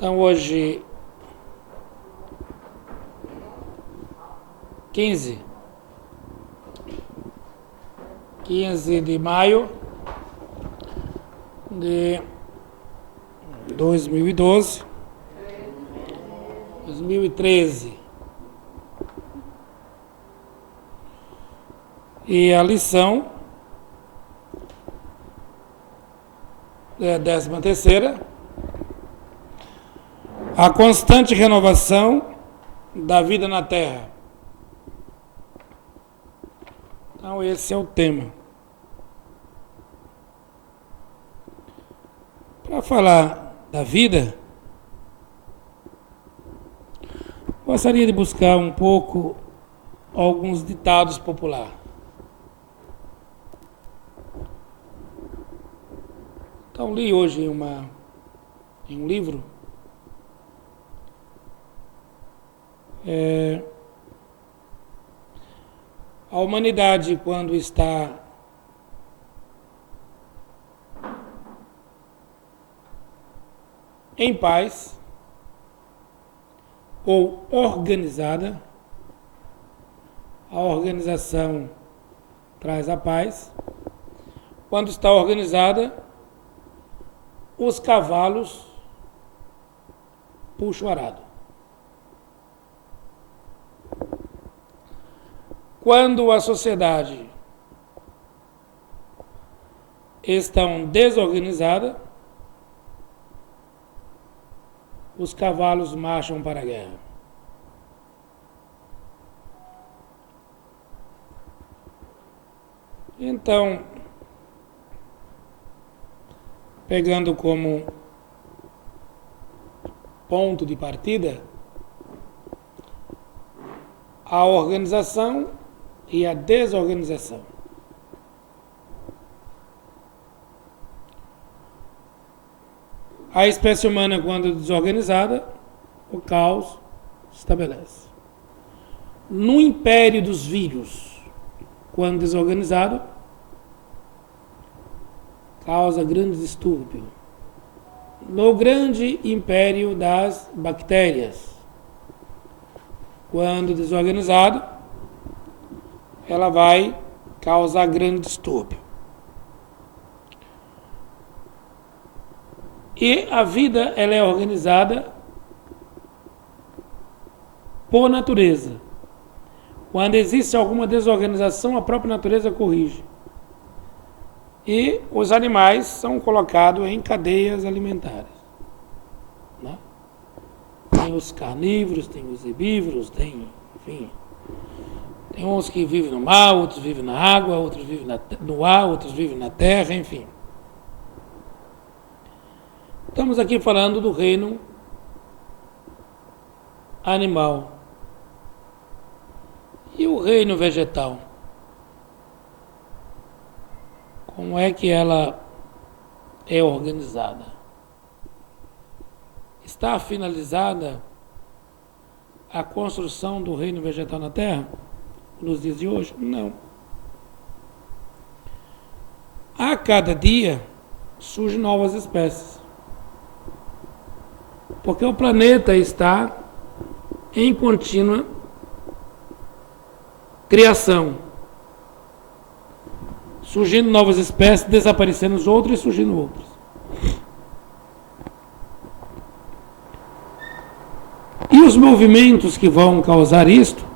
Então hoje 15 de maio de 2012, 2013. E a lição é a 13ª, a constante renovação da vida na Terra. Então esse é o tema. Para falar da vida, gostaria de buscar um pouco alguns ditados populares. Então li hoje em um livro a humanidade, quando está em paz ou organizada, a organização traz a paz. Quando está organizada, os cavalos puxam o arado. Quando a sociedade está desorganizada, os cavalos marcham para a guerra. Então, pegando como ponto de partida a organização e a desorganização. A espécie humana, quando desorganizada, o caos se estabelece. No império dos vírus, quando desorganizado, causa grande distúrbio. No grande império das bactérias, quando desorganizado, ela vai causar grande distúrbio. E a vida, ela é organizada por natureza. Quando existe alguma desorganização, a própria natureza corrige. E os animais são colocados em cadeias alimentares. Né? Tem os carnívoros, tem os herbívoros, enfim. Tem uns que vivem no mar, outros vivem na água, outros vivem no ar, outros vivem na terra, enfim. Estamos aqui falando do reino animal. E o reino vegetal? Como é que ela é organizada? Está finalizada a construção do reino vegetal na Terra? Nos dias de hoje? Não. A cada dia surgem novas espécies. Porque o planeta está em contínua criação. Surgindo novas espécies, desaparecendo os outros e surgindo outros. E os movimentos que vão causar isto,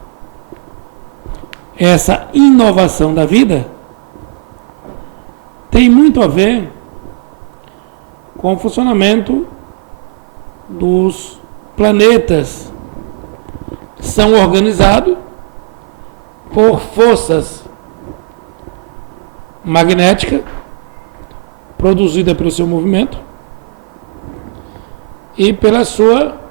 essa inovação da vida, tem muito a ver com o funcionamento dos planetas, que são organizados por forças magnéticas produzidas pelo seu movimento e pela sua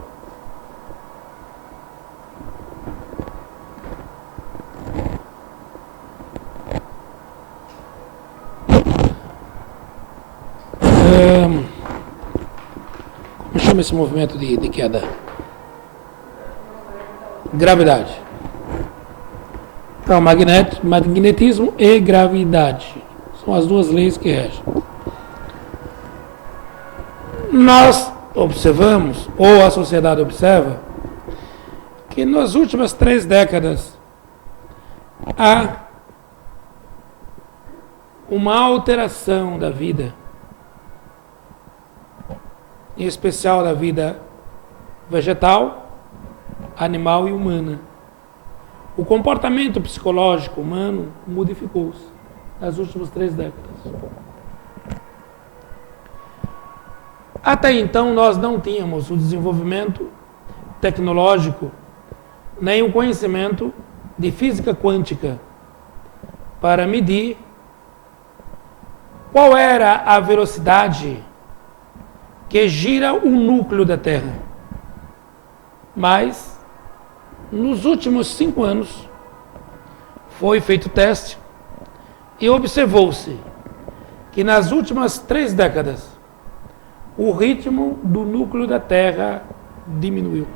como chama esse movimento de queda? Gravidade. Então, magnetismo e gravidade são as duas leis que regem. Nós observamos, ou a sociedade observa, que nas últimas 3 décadas há uma alteração da vida, em especial da vida vegetal, animal e humana. O comportamento psicológico humano modificou-se nas últimas 3 décadas. Até então, nós não tínhamos o desenvolvimento tecnológico, nem o conhecimento de física quântica para medir qual era a velocidade que gira o núcleo da Terra. Mas, nos últimos 5 anos, foi feito teste e observou-se que nas últimas 3 décadas, o ritmo do núcleo da Terra diminuiu.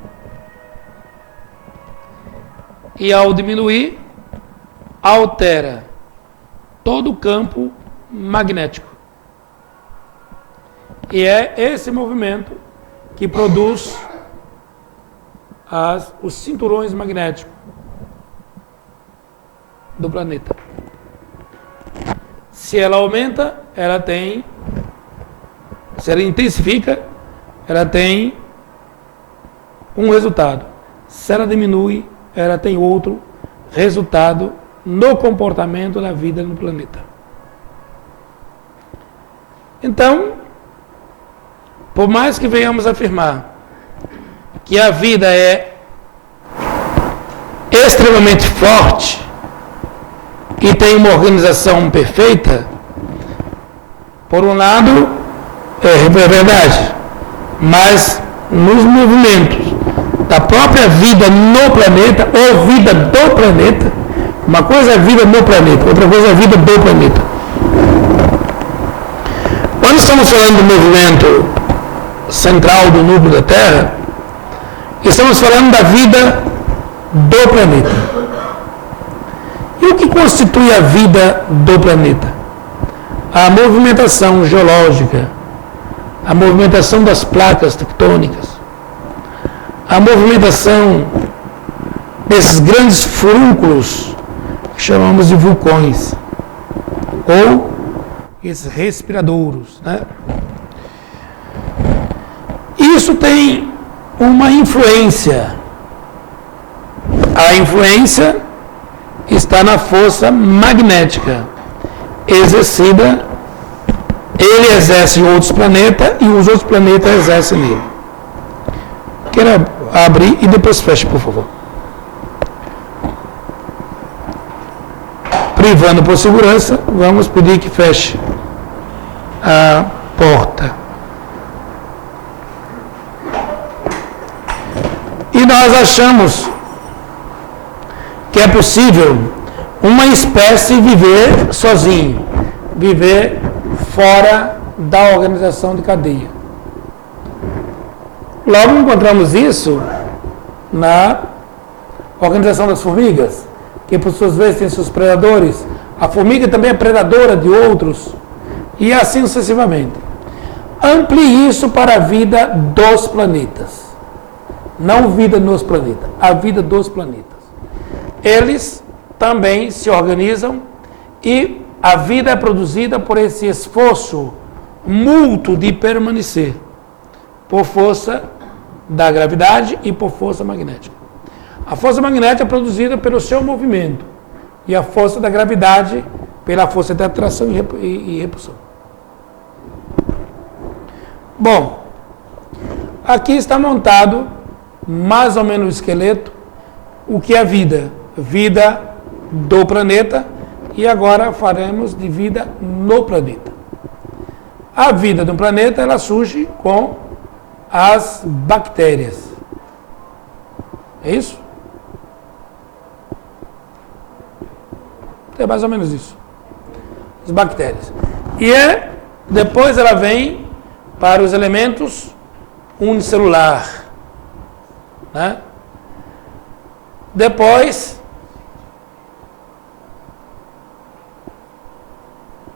E ao diminuir, altera todo o campo magnético. E é esse movimento que produz os cinturões magnéticos do planeta. Se ela aumenta, ela tem... Se ela intensifica, ela tem um resultado. Se ela diminui, ela tem outro resultado no comportamento da vida no planeta. Então, por mais que venhamos afirmar que a vida é extremamente forte e tem uma organização perfeita, por um lado, é verdade, mas nos movimentos da própria vida no planeta, ou vida do planeta, uma coisa é a vida no planeta, outra coisa é a vida do planeta. Quando estamos falando do movimento central do núcleo da Terra, estamos falando da vida do planeta. E o que constitui a vida do planeta? A movimentação geológica, a movimentação das placas tectônicas, a movimentação desses grandes furúnculos que chamamos de vulcões, ou esses respiradouros, né? Isso tem uma influência. A influência está na força magnética exercida. Ele exerce em outros planetas e os outros planetas exercem nele. Quero abrir e depois feche, por favor. Privando por segurança, vamos pedir que feche a porta. E nós achamos que é possível uma espécie viver sozinho, viver fora da organização de cadeia. Logo encontramos isso na organização das formigas, que por suas vezes tem seus predadores. A formiga também é predadora de outros, e assim sucessivamente. Amplie isso para a vida dos planetas. Não vida nos planetas, a vida dos planetas. Eles também se organizam e a vida é produzida por esse esforço mútuo de permanecer, por força da gravidade e por força magnética. A força magnética é produzida pelo seu movimento e a força da gravidade pela força de atração e repulsão. Bom, aqui está montado mais ou menos o esqueleto, o que é vida. Vida do planeta, e agora faremos de vida no planeta. A vida do planeta, ela surge com as bactérias. É isso? É mais ou menos isso. As bactérias. E depois ela vem para os elementos unicelular, né? Depois,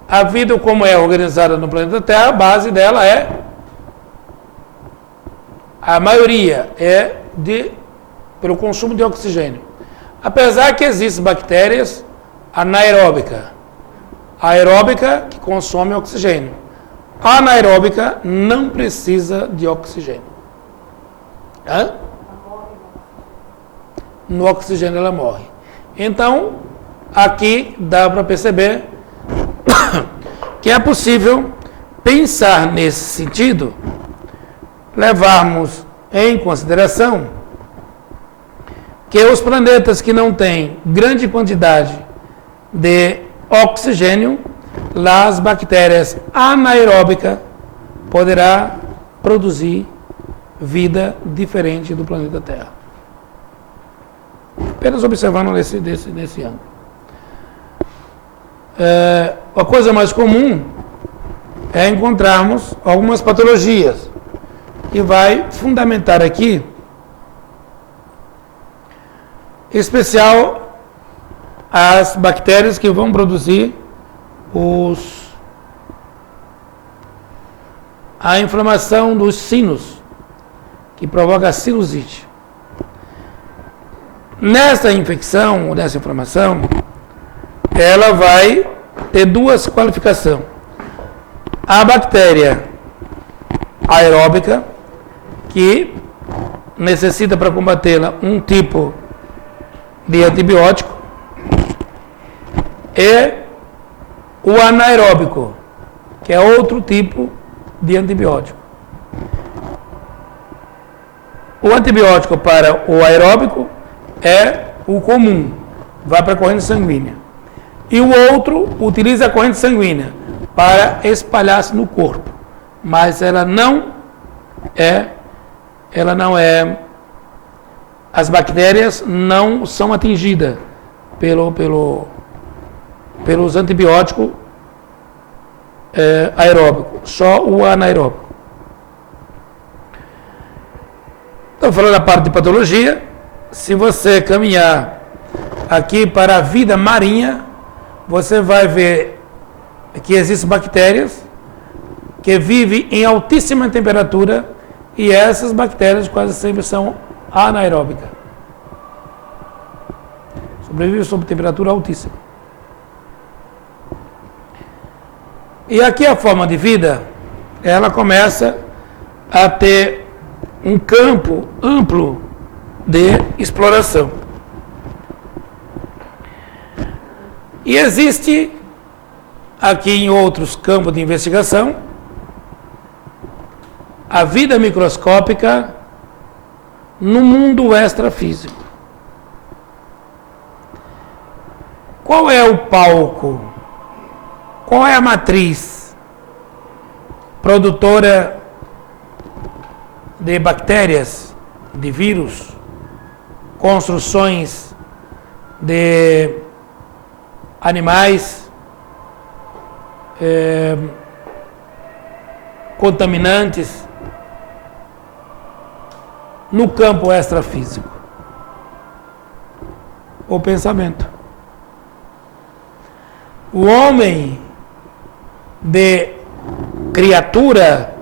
a vida como é organizada no planeta Terra, a base dela é A maioria é pelo consumo de oxigênio. Apesar que existem bactérias anaeróbicas. Aeróbica, que consome oxigênio. Anaeróbica não precisa de oxigênio. Hã? No oxigênio ela morre. Então, aqui dá para perceber que é possível pensar nesse sentido, levarmos em consideração que os planetas que não têm grande quantidade de oxigênio, lá as bactérias anaeróbicas poderá produzir vida diferente do planeta Terra. Apenas observando nesse ângulo. A coisa mais comum é encontrarmos algumas patologias, que vai fundamentar aqui, em especial as bactérias que vão produzir a inflamação dos sinos, que provoca a sinusite. Nessa infecção, ou nessa inflamação, ela vai ter duas qualificações. A bactéria aeróbica, que necessita para combatê-la um tipo de antibiótico, e o anaeróbico, que é outro tipo de antibiótico. O antibiótico para o aeróbico é o comum, vai para a corrente sanguínea. E o outro utiliza a corrente sanguínea para espalhar-se no corpo. Mas ela não é, as bactérias não são atingidas pelos antibióticos aeróbicos, só o anaeróbico. Então, falando da parte de patologia, se você caminhar aqui para a vida marinha, você vai ver que existem bactérias que vivem em altíssima temperatura, e essas bactérias quase sempre são anaeróbicas. Sobrevivem sob temperatura altíssima. E aqui a forma de vida, ela começa a ter um campo amplo de exploração. E existe aqui em outros campos de investigação a vida microscópica no mundo extrafísico. Qual é o palco? Qual é a matriz produtora de bactérias, de vírus, construções de animais, contaminantes no campo extrafísico? O pensamento. O homem de criatura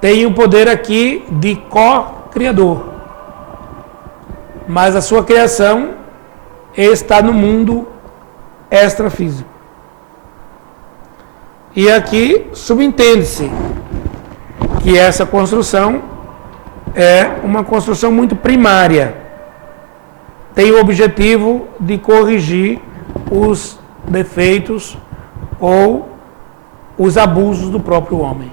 tem um poder aqui de co-criador, mas a sua criação está no mundo extrafísico. E aqui subentende-se que essa construção é uma construção muito primária, tem o objetivo de corrigir os defeitos ou os abusos do próprio homem.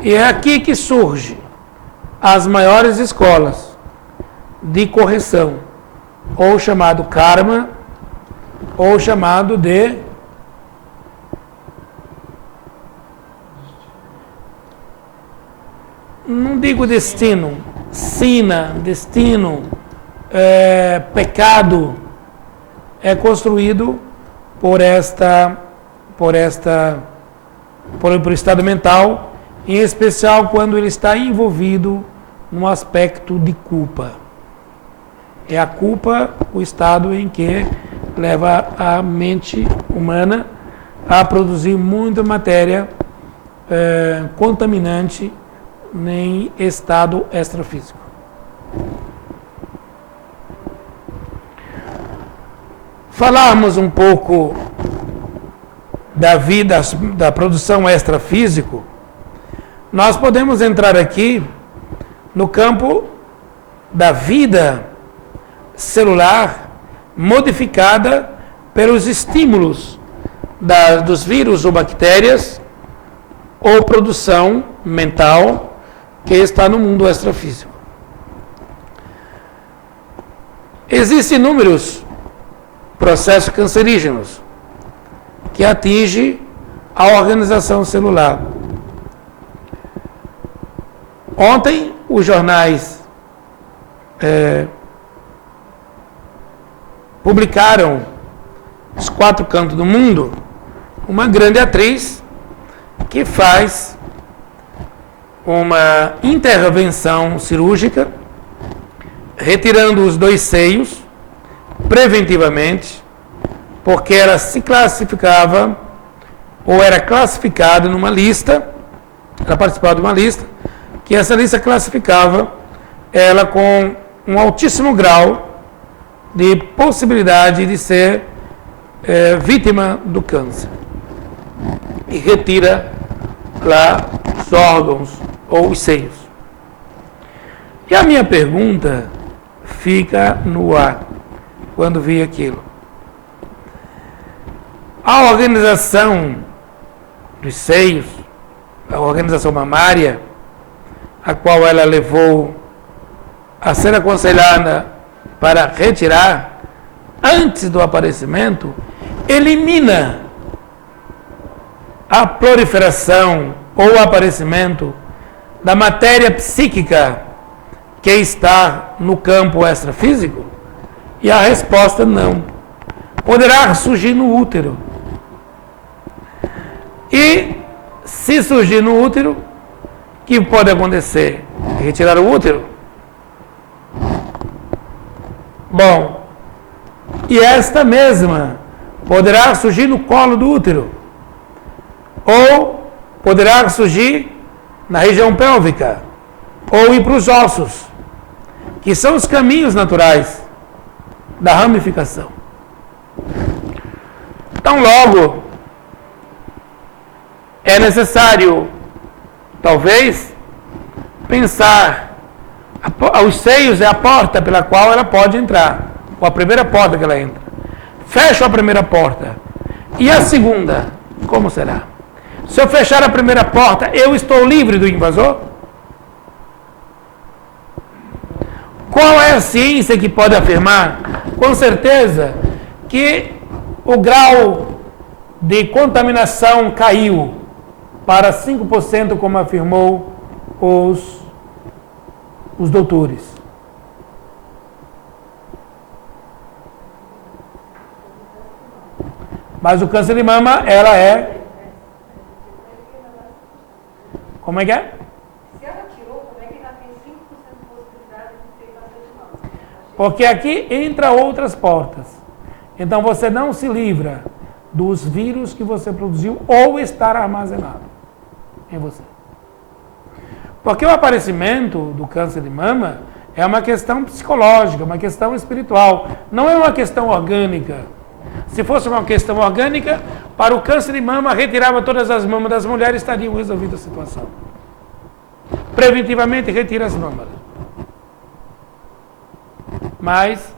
E é aqui que surgem as maiores escolas de correção, ou chamado karma, ou chamado de não digo destino, sina, destino, pecado, é construído por estado mental, em especial quando ele está envolvido num aspecto de culpa. É a culpa o estado em que leva a mente humana a produzir muita matéria contaminante nem estado extrafísico. Falarmos um pouco da vida, da produção extrafísico, nós podemos entrar aqui no campo da vida celular modificada pelos estímulos dos vírus ou bactérias ou produção mental que está no mundo extrafísico. Existem inúmeros processos cancerígenos que atingem a organização celular. Ontem, os jornais publicaram, os 4 cantos do mundo, uma grande atriz que faz uma intervenção cirúrgica, retirando os 2 seios, preventivamente, porque ela se classificava, ou era classificada numa lista, ela participava de uma lista, que essa lista classificava ela com um altíssimo grau de possibilidade de ser vítima do câncer. E retira lá os órgãos ou os seios. E a minha pergunta fica no ar quando vi aquilo. A organização dos seios, a organização mamária, a qual ela levou a ser aconselhada para retirar antes do aparecimento, elimina a proliferação ou aparecimento da matéria psíquica que está no campo extrafísico? E a resposta não. Poderá surgir no útero. E se surgir no útero, o que pode acontecer? Retirar o útero? Bom, e esta mesma poderá surgir no colo do útero, ou poderá surgir na região pélvica, ou ir para os ossos, que são os caminhos naturais da ramificação. Então, logo, é necessário, talvez, pensar, os seios é a porta pela qual ela pode entrar, ou a primeira porta que ela entra. Fecho a primeira porta. E a segunda, como será? Se eu fechar a primeira porta, eu estou livre do invasor? Qual é a ciência que pode afirmar, com certeza, que o grau de contaminação caiu para 5%, como afirmou os doutores? Mas o câncer de mama, ela é... Como é que é? Se ela tirou, como é que ainda tem 5% de possibilidade de ter câncer de mama? Porque aqui entra outras portas. Então você não se livra dos vírus que você produziu ou estar armazenado em você. Porque o aparecimento do câncer de mama é uma questão psicológica, uma questão espiritual, não é uma questão orgânica. Se fosse uma questão orgânica, para o câncer de mama, retirava todas as mamas das mulheres, estaria resolvida a situação. Preventivamente, retira as mamas. Mas,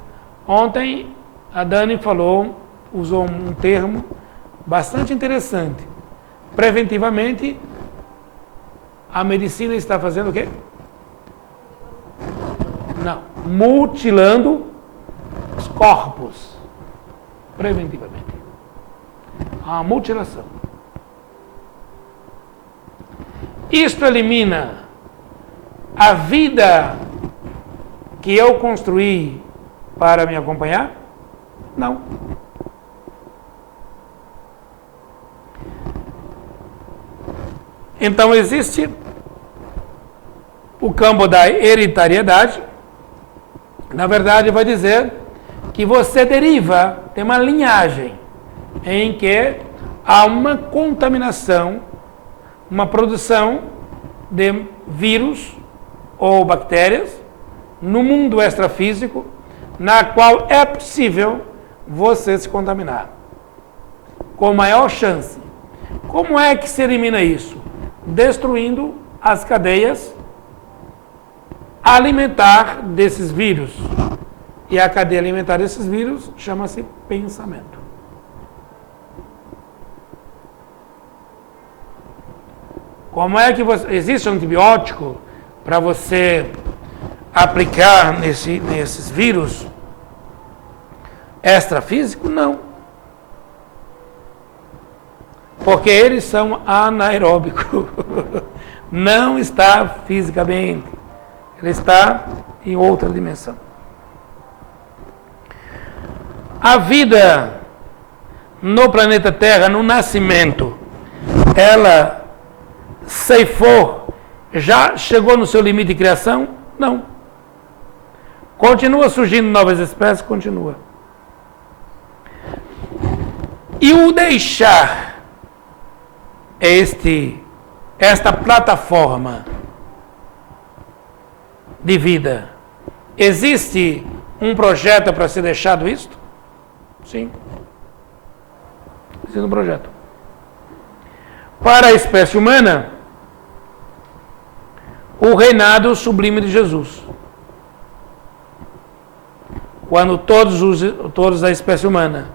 ontem, a Dani usou um termo bastante interessante. Preventivamente, a medicina está fazendo o quê? Não, mutilando os corpos. Preventivamente. A mutilação. Isto elimina a vida que eu construí para me acompanhar? Não. Então existe o campo da hereditariedade. Na verdade, vai dizer que você deriva, tem uma linhagem em que há uma contaminação uma produção de vírus ou bactérias no mundo extrafísico, na qual é possível você se contaminar, com maior chance. Como é que se elimina isso? Destruindo as cadeias alimentar desses vírus. E a cadeia alimentar desses vírus chama-se pensamento. Como é que existe um antibiótico para você aplicar nesses vírus extrafísicos? Não. Porque eles são anaeróbicos. Não está fisicamente. Ele está em outra dimensão. A vida no planeta Terra, no nascimento, ela ceifou, já chegou no seu limite de criação? Não. Continua surgindo novas espécies? Continua. E o deixar esta plataforma de vida, existe um projeto para ser deixado isto? Sim. Existe um projeto. Para a espécie humana, o reinado sublime de Jesus. Quando todos a espécie humana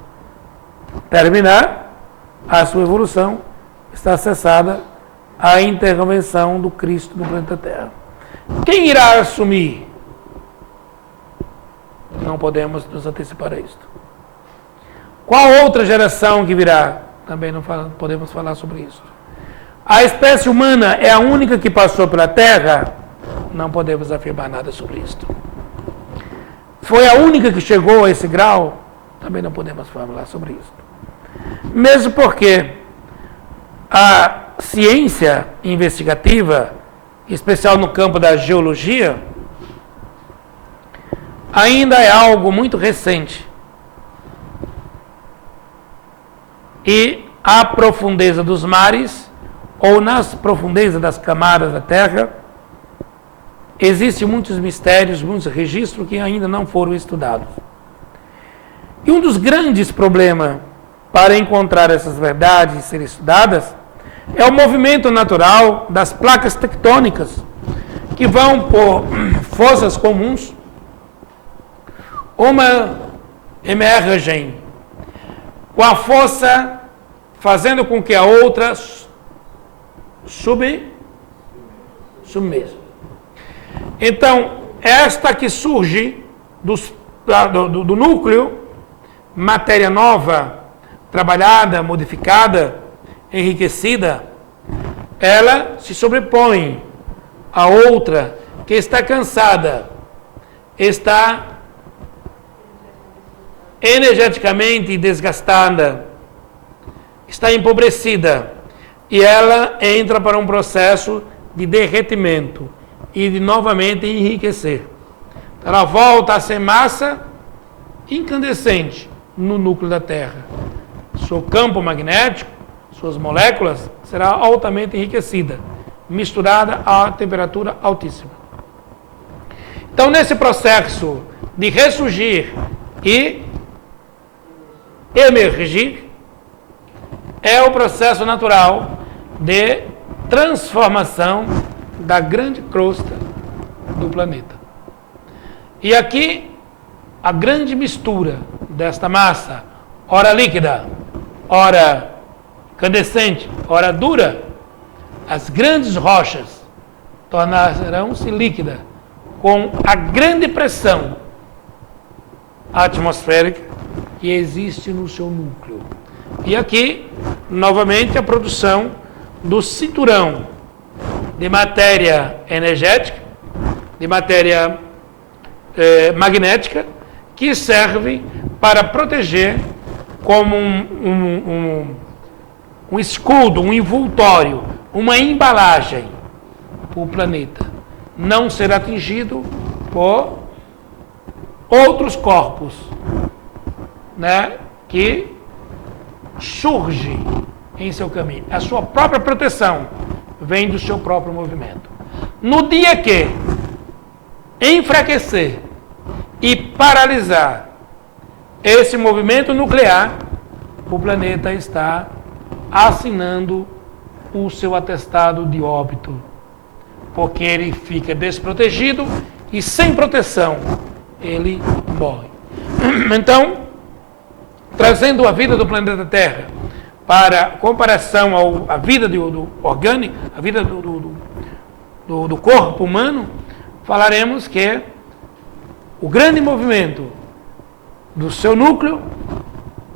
terminar a sua evolução, está cessada a intervenção do Cristo no planeta Terra. Quem irá assumir? Não podemos nos antecipar a isto. Qual outra geração que virá? Também não podemos falar sobre isso. A espécie humana é a única que passou pela Terra? Não podemos afirmar nada sobre isto. Foi a única que chegou a esse grau? Também não podemos falar sobre isso. Mesmo porque a ciência investigativa, em especial no campo da geologia, ainda é algo muito recente. E a profundeza dos mares, ou nas profundezas das camadas da Terra, existem muitos mistérios, muitos registros que ainda não foram estudados. E um dos grandes problemas para encontrar essas verdades e serem estudadas é o movimento natural das placas tectônicas, que vão por forças comuns. Uma emergem com a força fazendo com que a outra submerja. Então, esta que surge do núcleo, matéria nova, trabalhada, modificada, enriquecida, ela se sobrepõe à outra que está cansada, está energeticamente desgastada, está empobrecida, e ela entra para um processo de derretimento e de novamente enriquecer. Ela volta a ser massa incandescente no núcleo da Terra. Seu campo magnético, suas moléculas, será altamente enriquecida, misturada a temperatura altíssima. Então, nesse processo de ressurgir e emergir, é o processo natural de transformação da grande crosta do planeta. E aqui, a grande mistura desta massa, ora líquida, ora incandescente, ora dura, as grandes rochas tornarão-se líquidas com a grande pressão atmosférica que existe no seu núcleo. E aqui, novamente, a produção do cinturão de matéria energética, de matéria magnética, que serve para proteger como um escudo, um envoltório, uma embalagem o planeta. Não ser atingido por outros corpos, né, que surgem em seu caminho. A sua própria proteção vem do seu próprio movimento. No dia que enfraquecer e paralisar esse movimento nuclear, o planeta está assinando o seu atestado de óbito, porque ele fica desprotegido e sem proteção ele morre. Então, trazendo a vida do planeta Terra para comparação à vida do orgânico, a vida do corpo humano, falaremos que o grande movimento do seu núcleo,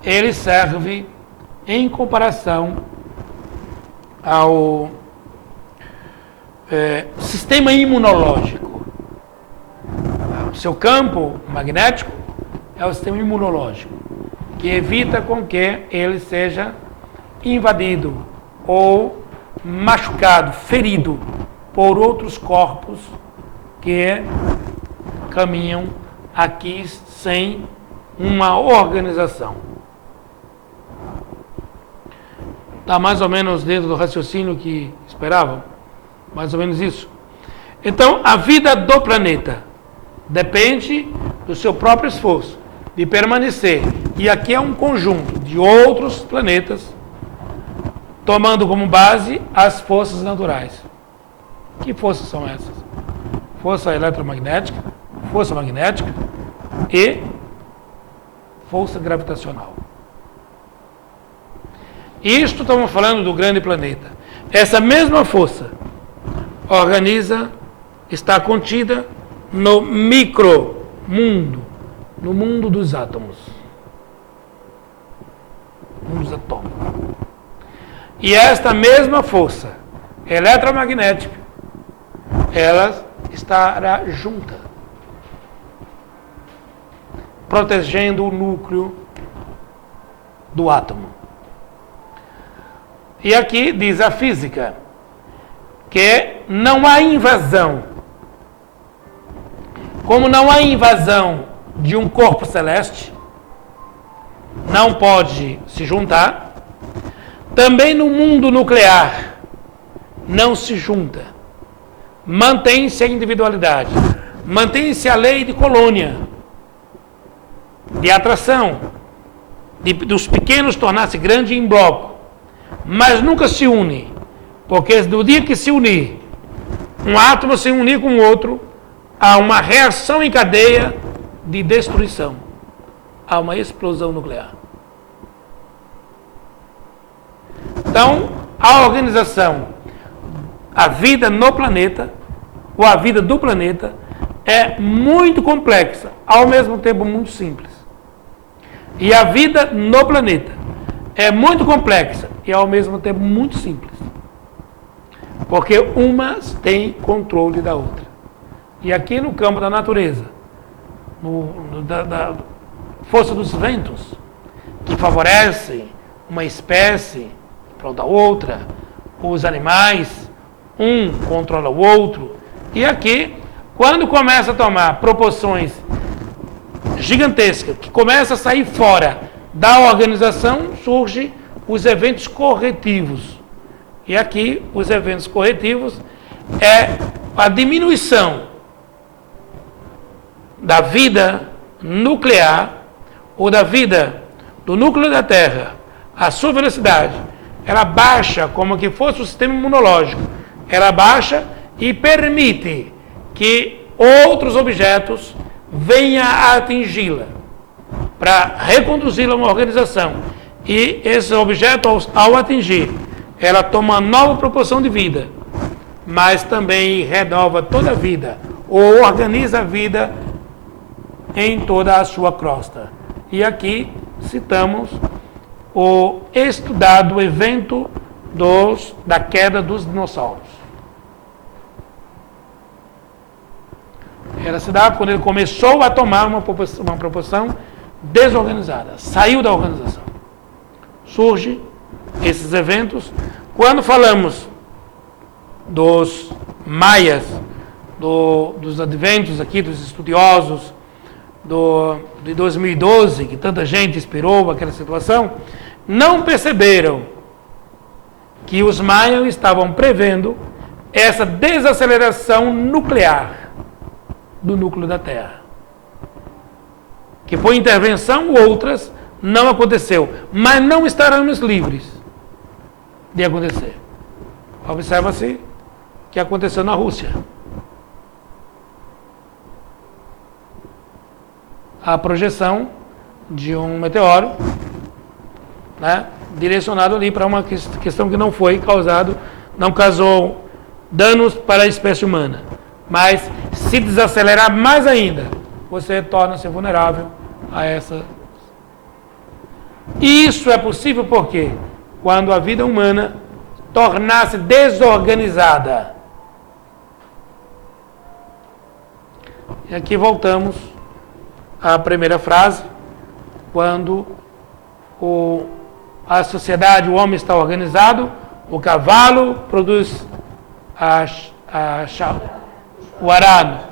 ele serve em comparação ao sistema imunológico. O seu campo magnético é o sistema imunológico, que evita com que ele seja invadido ou machucado, ferido por outros corpos que caminham aqui sem uma organização. Está mais ou menos dentro do raciocínio que esperavam? Mais ou menos isso. Então, a vida do planeta depende do seu próprio esforço de permanecer. E aqui é um conjunto de outros planetas, tomando como base as forças naturais. Que forças são essas? Força eletromagnética, força magnética e força gravitacional. Isto estamos falando do grande planeta. Essa mesma força está contida no micromundo, no mundo dos átomos, no mundo dos atômicos. E esta mesma força eletromagnética, ela estará junta, protegendo o núcleo do átomo. E aqui diz a física que não há invasão. Como não há invasão de um corpo celeste, não pode se juntar, também no mundo nuclear não se junta. Mantém-se a individualidade, mantém-se a lei de colônia, de atração, dos pequenos tornar-se grande em bloco, mas nunca se une, porque no dia que se unir, um átomo se unir com o outro, há uma reação em cadeia de destruição, há uma explosão nuclear. Então, a organização, a vida no planeta, ou a vida do planeta, é muito complexa, ao mesmo tempo muito simples. E a vida no planeta é muito complexa e ao mesmo tempo muito simples. Porque umas têm controle da outra. E aqui no campo da natureza, da força dos ventos, que favorecem uma espécie para a outra, os animais, um controla o outro. E aqui, quando começa a tomar proporções gigantescas, que começa a sair fora da organização, surgem os eventos corretivos. E aqui, os eventos corretivos é a diminuição da vida nuclear ou da vida do núcleo da Terra. A sua velocidade, ela baixa como que fosse o sistema imunológico. Ela baixa e permite que outros objetos venham a atingi-la para reconduzi-la a uma organização. E esse objeto, ao atingir, ela toma uma nova proporção de vida, mas também renova toda a vida, ou organiza a vida em toda a sua crosta. E aqui citamos o estudado evento da queda dos dinossauros. Ela se dá quando ele começou a tomar uma proporção desorganizada, saiu da organização. Surgem esses eventos. Quando falamos dos maias, dos adventos aqui, dos estudiosos de 2012, que tanta gente esperou aquela situação, não perceberam que os maias estavam prevendo essa desaceleração nuclear do núcleo da Terra. Que por intervenção ou outras não aconteceu, mas não estaremos livres de acontecer. Observa-se o que aconteceu na Rússia. A projeção de um meteoro, né, direcionado ali para uma questão que não foi causado, não causou danos para a espécie humana. Mas se desacelerar mais ainda, você torna-se vulnerável a essa. Isso é possível porque quando a vida humana tornar-se desorganizada. E aqui voltamos à primeira frase, quando a sociedade, o homem está organizado, o cavalo produz o arado.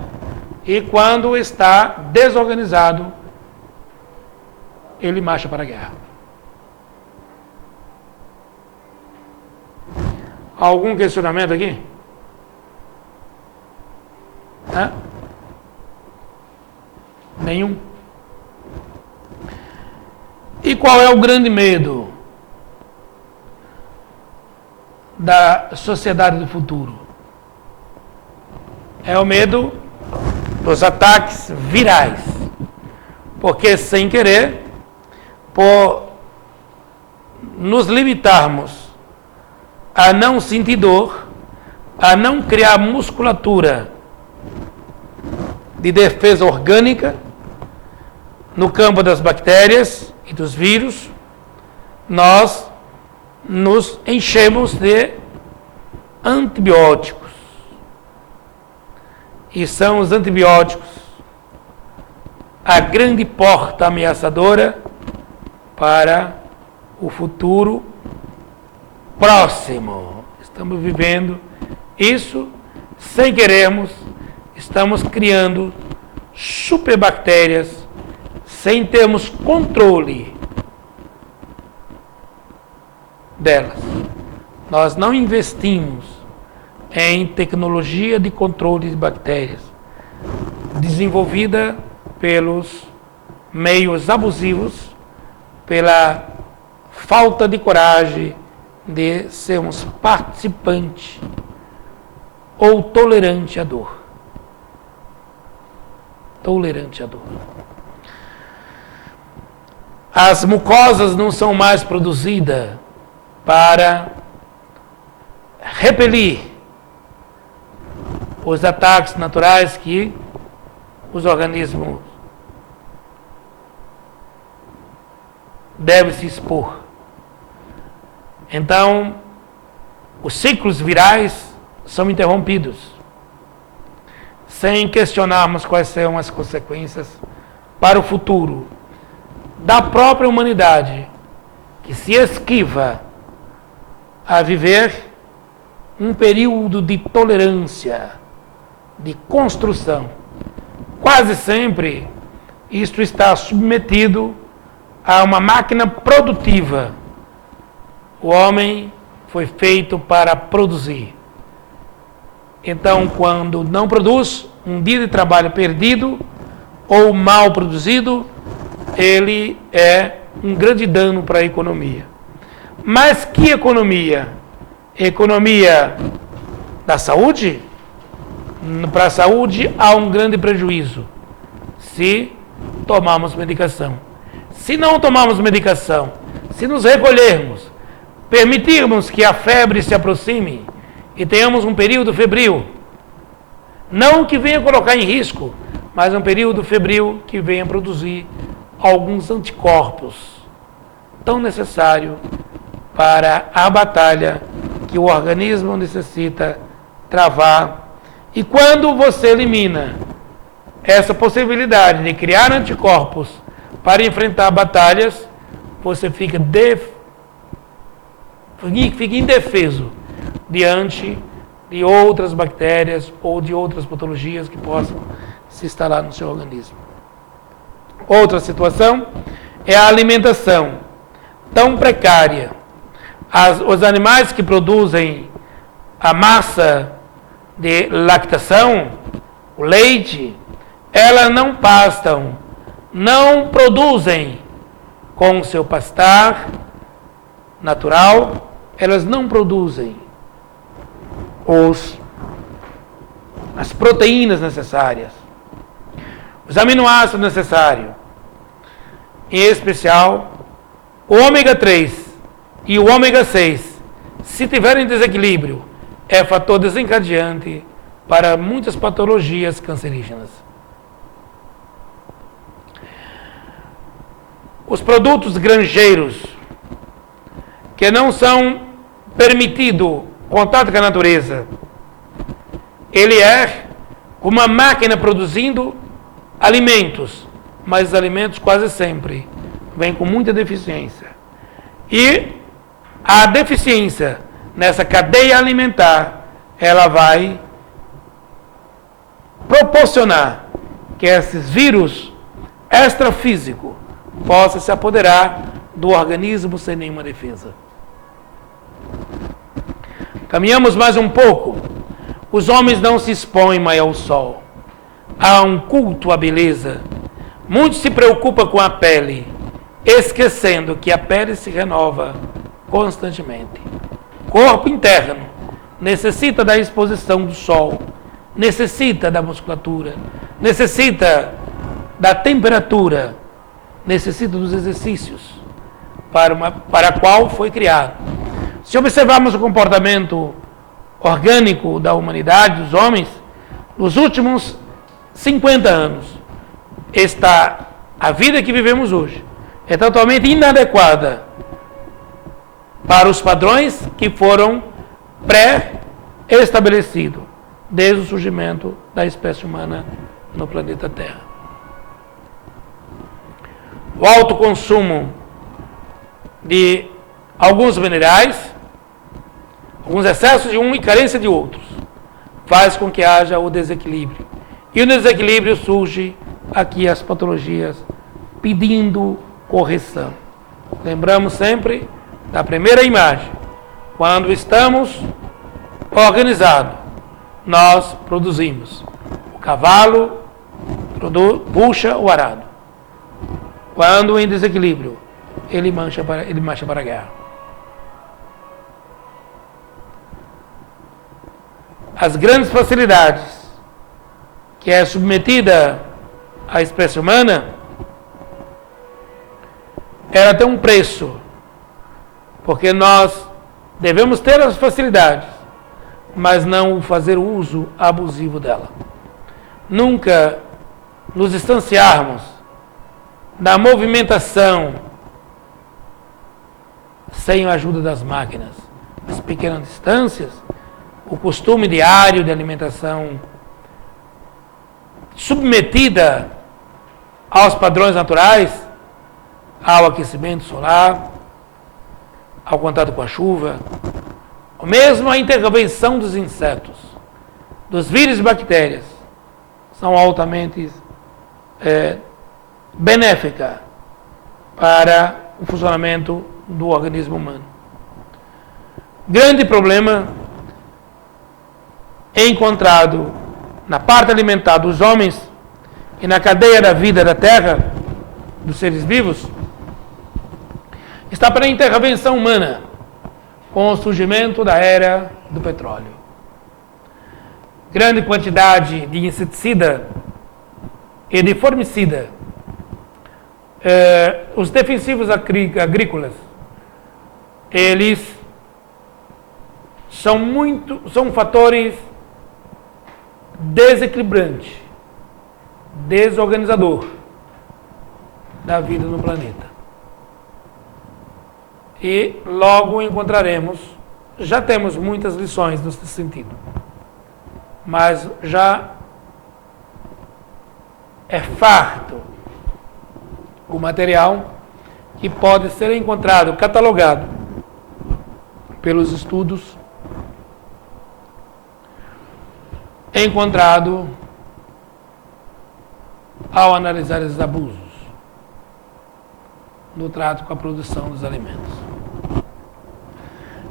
E quando está desorganizado, ele marcha para a guerra. Algum questionamento aqui? Hã? Nenhum? E qual é o grande medo da sociedade do futuro? É o medo dos ataques virais. Porque, sem querer, por nos limitarmos a não sentir dor, a não criar musculatura de defesa orgânica no campo das bactérias e dos vírus, nós nos enchemos de antibióticos. E são os antibióticos a grande porta ameaçadora para o futuro próximo. Estamos vivendo isso sem querermos, estamos criando superbactérias sem termos controle delas. Nós não investimos em tecnologia de controle de bactérias desenvolvida pelos meios abusivos, pela falta de coragem de sermos participantes ou tolerante à dor. Tolerante à dor. As mucosas não são mais produzidas para repelir os ataques naturais que os organismos devem se expor. Então, os ciclos virais são interrompidos, sem questionarmos quais são as consequências para o futuro da própria humanidade, que se esquiva a viver um período de tolerância, de construção. Quase sempre isto está submetido a uma máquina produtiva. O homem foi feito para produzir. Então, quando não produz, um dia de trabalho perdido ou mal produzido, ele é um grande dano para a economia. Mas que economia? Economia da saúde? Para a saúde há um grande prejuízo se tomarmos medicação. Se não tomarmos medicação, se nos recolhermos, permitirmos que a febre se aproxime e tenhamos um período febril, não que venha colocar em risco, mas um período febril que venha produzir alguns anticorpos tão necessários para a batalha que o organismo necessita travar. E quando você elimina essa possibilidade de criar anticorpos para enfrentar batalhas, você fica indefeso diante de outras bactérias ou de outras patologias que possam se instalar no seu organismo. Outra situação é a alimentação, tão precária, Os animais que produzem a massa de lactação, o leite, elas não pastam, não produzem com o seu pastar natural, elas não produzem as proteínas necessárias, os aminoácidos necessários, em especial o ômega 3 e o ômega 6, se tiverem desequilíbrio, é fator desencadeante para muitas patologias cancerígenas. Os produtos granjeiros que não são permitido contato com a natureza, ele é uma máquina produzindo alimentos, mas os alimentos quase sempre vêm com muita deficiência. E a deficiência nessa cadeia alimentar, ela vai proporcionar que esses vírus extrafísicos possam se apoderar do organismo sem nenhuma defesa. Caminhamos mais um pouco. Os homens não se expõem mais ao sol. Há um culto à beleza. Muitos se preocupam com a pele, esquecendo que a pele se renova constantemente. Corpo interno necessita da exposição do sol, necessita da musculatura, necessita da temperatura, necessita dos exercícios para a qual foi criado. Se observarmos o comportamento orgânico da humanidade, dos homens, nos últimos 50 anos, a vida que vivemos hoje é totalmente inadequada para os padrões que foram pré-estabelecidos desde o surgimento da espécie humana no planeta Terra. O alto consumo de alguns minerais, alguns excessos de um e carência de outros, faz com que haja o desequilíbrio. E o desequilíbrio surge aqui as patologias pedindo correção. Lembramos sempre da primeira imagem. Quando estamos organizados, nós produzimos. O cavalo puxa o arado. Quando em desequilíbrio, ele marcha para a guerra. As grandes facilidades que é submetida à espécie humana, ela tem um preço, porque nós devemos ter as facilidades, mas não fazer uso abusivo dela. Nunca nos distanciarmos da movimentação sem a ajuda das máquinas. As pequenas distâncias, o costume diário de alimentação submetida aos padrões naturais, ao aquecimento solar, ao contato com a chuva, ou mesmo a intervenção dos insetos, dos vírus e bactérias, são altamente benéfica para o funcionamento do organismo humano. Grande problema encontrado na parte alimentar dos homens e na cadeia da vida da Terra, dos seres vivos, está para a intervenção humana com o surgimento da era do petróleo. Grande quantidade de inseticida e de formicida. Os defensivos agrícolas, eles são fatores desequilibrantes, desorganizador da vida no planeta. E logo encontraremos, já temos muitas lições nesse sentido, mas já é farto o material que pode ser encontrado, catalogado pelos estudos, encontrado ao analisar esses abusos no trato com a produção dos alimentos.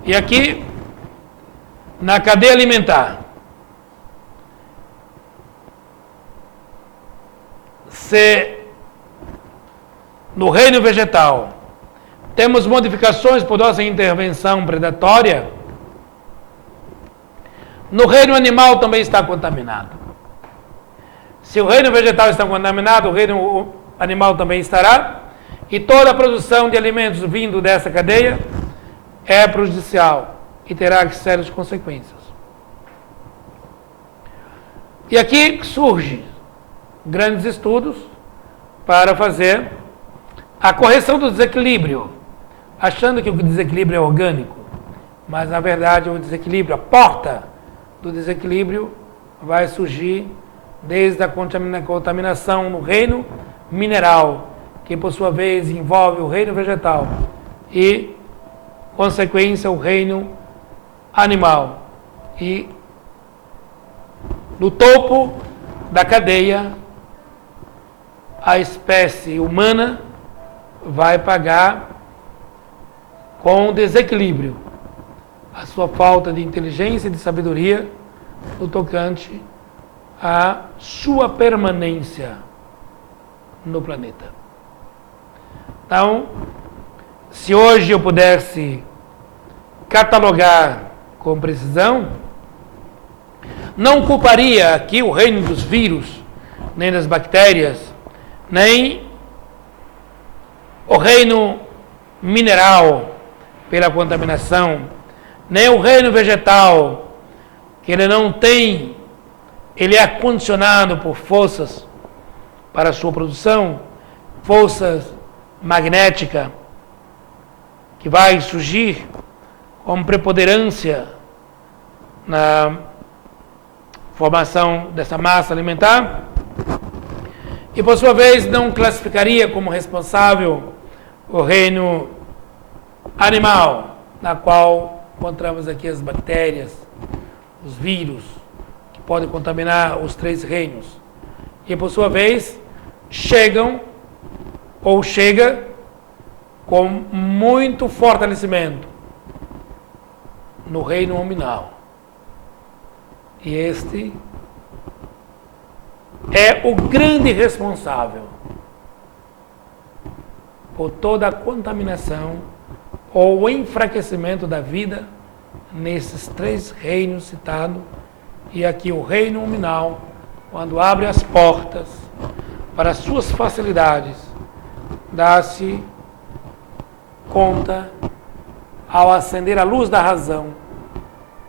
E aqui, na cadeia alimentar, se no reino vegetal temos modificações por nossa intervenção predatória, no reino animal também está contaminado. Se o reino vegetal está contaminado, o reino animal também estará, e toda a produção de alimentos vindo dessa cadeia é prejudicial e terá sérias consequências. E aqui surgem grandes estudos para fazer a correção do desequilíbrio, achando que o desequilíbrio é orgânico, mas na verdade o desequilíbrio, a porta do desequilíbrio vai surgir desde a contaminação no reino mineral, que por sua vez envolve o reino vegetal e, consequência, o reino animal. E no topo da cadeia, a espécie humana vai pagar com desequilíbrio a sua falta de inteligência e de sabedoria no tocante à sua permanência no planeta. Então, se hoje eu pudesse catalogar com precisão, não culparia aqui o reino dos vírus, nem das bactérias, nem o reino mineral pela contaminação, nem o reino vegetal, que ele não tem, ele é condicionado por forças para a sua produção, forças magnéticas, que vai surgir como preponderância na formação dessa massa alimentar, e por sua vez não classificaria como responsável o reino animal, na qual encontramos aqui as bactérias, os vírus, que podem contaminar os três reinos. E por sua vez, chega com muito fortalecimento no reino nominal. E este é o grande responsável por toda a contaminação ou o enfraquecimento da vida nesses três reinos citados. E aqui o reino nominal, quando abre as portas para as suas facilidades, dá-se conta, ao acender a luz da razão,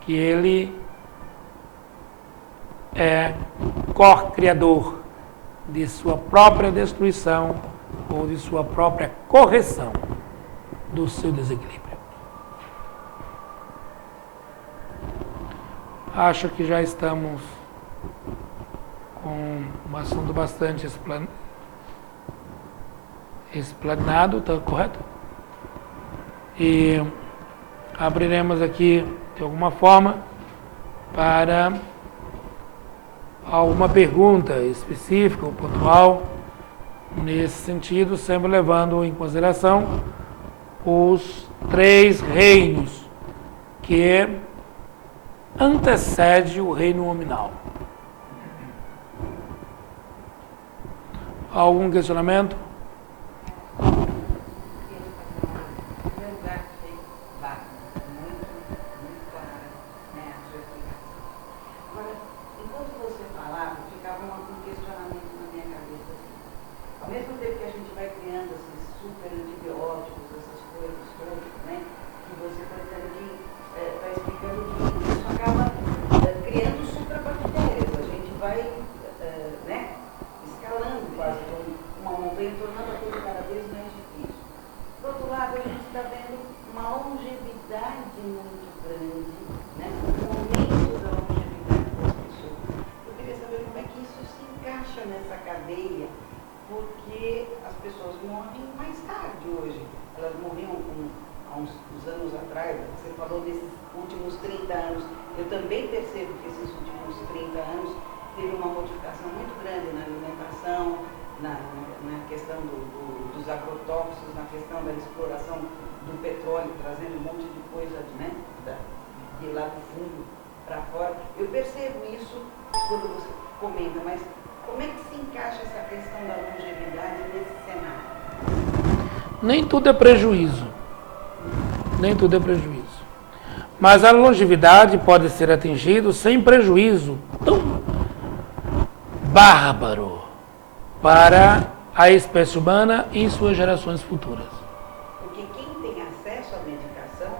que ele é co-criador de sua própria destruição ou de sua própria correção do seu desequilíbrio. Acho que já estamos com um assunto bastante explanado, está correto? E abriremos aqui, de alguma forma, para alguma pergunta específica ou pontual nesse sentido, sempre levando em consideração os três reinos que antecede o reino nominal. Algum questionamento? Dos agrotóxicos, na questão da exploração do petróleo, trazendo um monte de coisa, né? quando você comenta, mas como é que se encaixa essa questão da longevidade nesse cenário? Nem tudo é prejuízo. Nem tudo é prejuízo. Mas a longevidade pode ser atingida sem prejuízo tão bárbaro para a espécie humana e suas gerações futuras. Porque quem tem acesso à medicação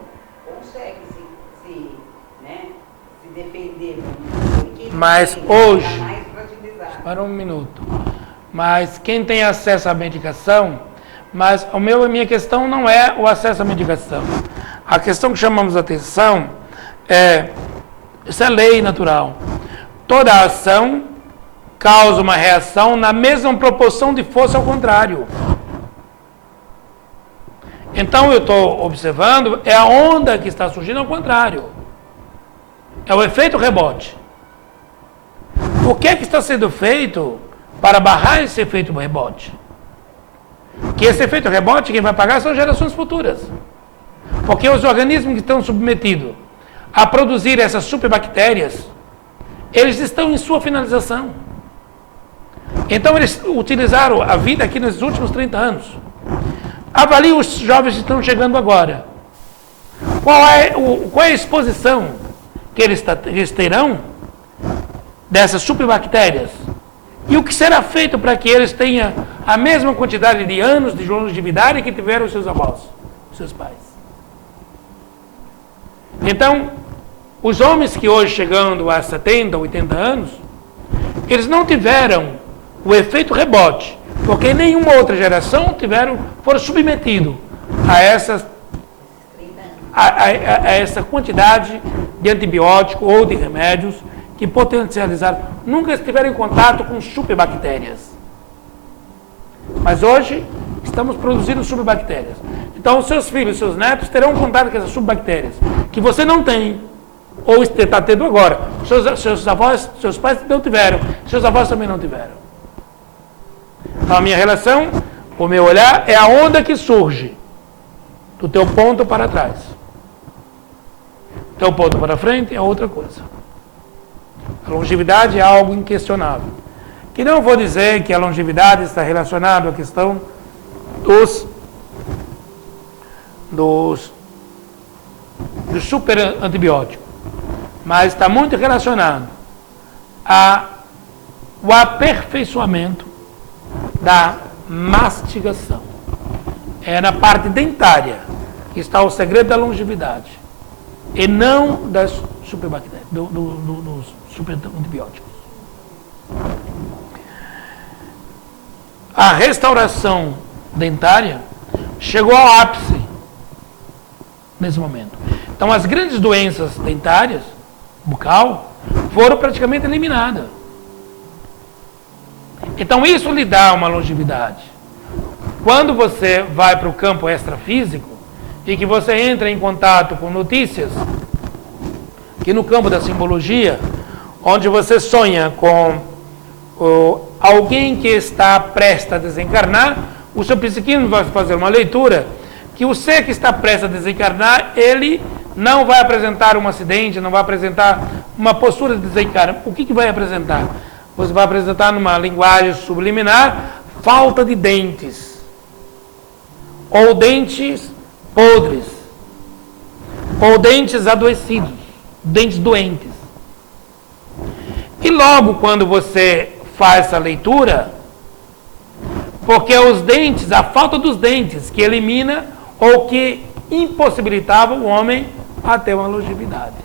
consegue se defender. Mas tem, hoje, tá mais fragilizado. para um minuto, mas quem tem acesso à medicação, mas a minha questão não é o acesso à medicação. A questão que chamamos a atenção isso é lei natural. Toda ação causa uma reação na mesma proporção de força ao contrário. Então eu estou observando, é a onda que está surgindo ao contrário. É o efeito rebote. O que é que está sendo feito para barrar esse efeito rebote? Que esse efeito rebote, quem vai pagar são gerações futuras. Porque os organismos que estão submetidos a produzir essas superbactérias, eles estão em sua finalização. Então eles utilizaram a vida aqui nos últimos 30 anos. Avalie os jovens que estão chegando agora. Qual é a exposição que eles terão dessas superbactérias? E o que será feito para que eles tenham a mesma quantidade de anos de longevidade que tiveram seus avós, seus pais? Então, os homens que hoje chegando a 70, 80 anos, eles não tiveram o efeito rebote, porque nenhuma outra geração foram submetidos a essa quantidade de antibiótico ou de remédios que potencializaram, nunca estiveram em contato com superbactérias. Mas hoje estamos produzindo superbactérias. Então, os seus filhos, seus netos terão contato com essas superbactérias, que você não tem, ou está tendo agora. Seus avós, seus pais não tiveram, seus avós também não tiveram. Então, a minha relação, o meu olhar, é a onda que surge do teu ponto para trás. Teu ponto para frente é outra coisa. A longevidade é algo inquestionável. Que não vou dizer que a longevidade está relacionada à questão dos super antibióticos, mas está muito relacionado ao aperfeiçoamento da mastigação. É na parte dentária que está o segredo da longevidade, e não das superbactérias, dos super antibióticos. A restauração dentária chegou ao ápice nesse momento. Então, as grandes doenças dentárias, bucal, foram praticamente eliminadas. Então, isso lhe dá uma longevidade. Quando você vai para o campo extrafísico e que você entra em contato com notícias, que no campo da simbologia, onde você sonha com alguém que está prestes a desencarnar, o seu psiquismo vai fazer uma leitura que o ser que está prestes a desencarnar, ele não vai apresentar um acidente, não vai apresentar uma postura de desencarne. O que vai apresentar? Você vai apresentar numa linguagem subliminar falta de dentes, ou dentes podres, ou dentes adoecidos, dentes doentes. E logo quando você faz essa leitura, porque é os dentes, a falta dos dentes, que elimina ou que impossibilitava o homem a ter uma longevidade.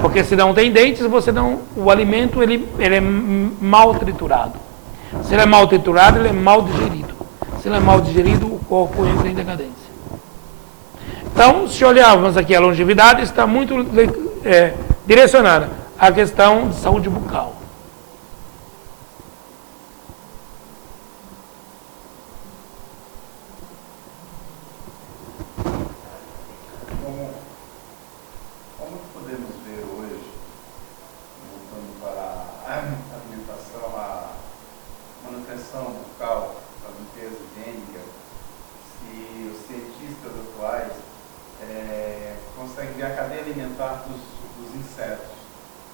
Porque se não tem dentes, o alimento ele é mal triturado. Se ele é mal triturado, ele é mal digerido. Se ele é mal digerido, o corpo entra em decadência. Então, se olharmos aqui a longevidade, está muito direcionada à questão de saúde bucal.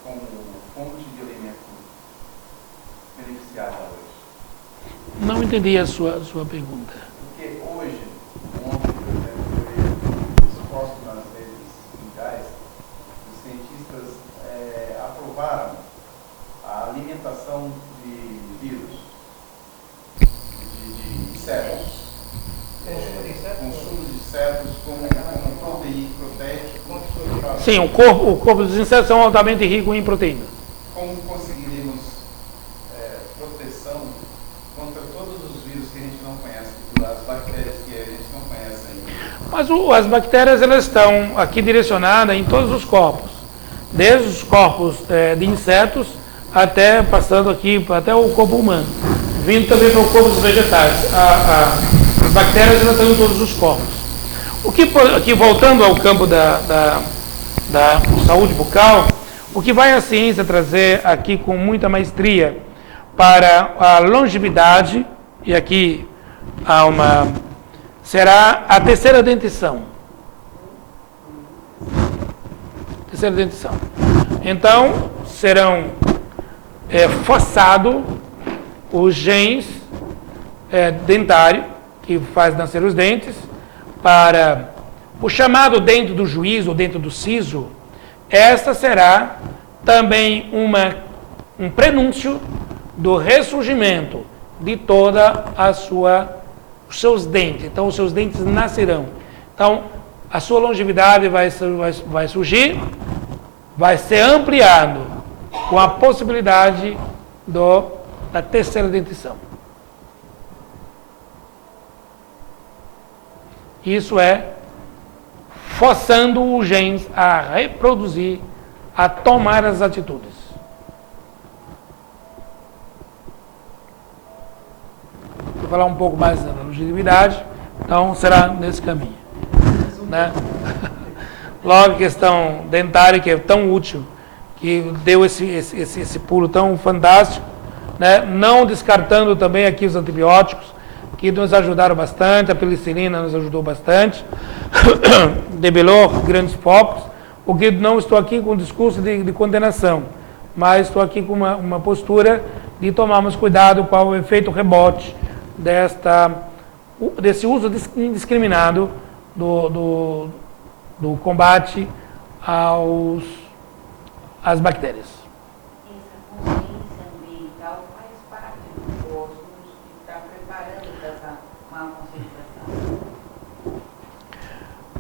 como fonte de alimento beneficiada hoje? Não entendi a sua pergunta. Porque hoje, ontem, por exemplo, foi exposto nas redes mundiais, os cientistas aprovaram a alimentação de vírus, de insetos, consumo de insetos como proteico. Sim, o corpo dos insetos são altamente rico em proteína. Como conseguiremos proteção contra todos os vírus que a gente não conhece, as bactérias que a gente não conhece ainda? Mas as bactérias, elas estão aqui direcionadas em todos os corpos, desde os corpos de insetos até passando aqui até o corpo humano, vindo também para o corpo dos vegetais. As bactérias, elas estão em todos os corpos. Aqui voltando ao campo da saúde bucal, o que vai a ciência trazer aqui com muita maestria para a longevidade, e aqui será a terceira dentição. Terceira dentição. Então, serão forçados os genes dentários, que faz nascer os dentes, para o chamado dente do juízo, ou dente do siso. Esta será também um prenúncio do ressurgimento de toda os seus dentes. Então, os seus dentes nascerão. Então, a sua longevidade vai surgir, vai ser ampliado com a possibilidade da terceira dentição. Isso é forçando os genes a reproduzir, a tomar as atitudes. Vou falar um pouco mais da longevidade, então será nesse caminho. Né? Logo, a questão dentária, que é tão útil, que deu esse pulo tão fantástico, né? Não descartando também aqui os antibióticos, que nos ajudaram bastante, a penicilina nos ajudou bastante, debelou grandes focos, porque não estou aqui com um discurso de condenação, mas estou aqui com uma postura de tomarmos cuidado com o efeito rebote desse uso indiscriminado do combate às bactérias. Essa consciência ambiental faz parte do curso que está preparando essa má conscientização.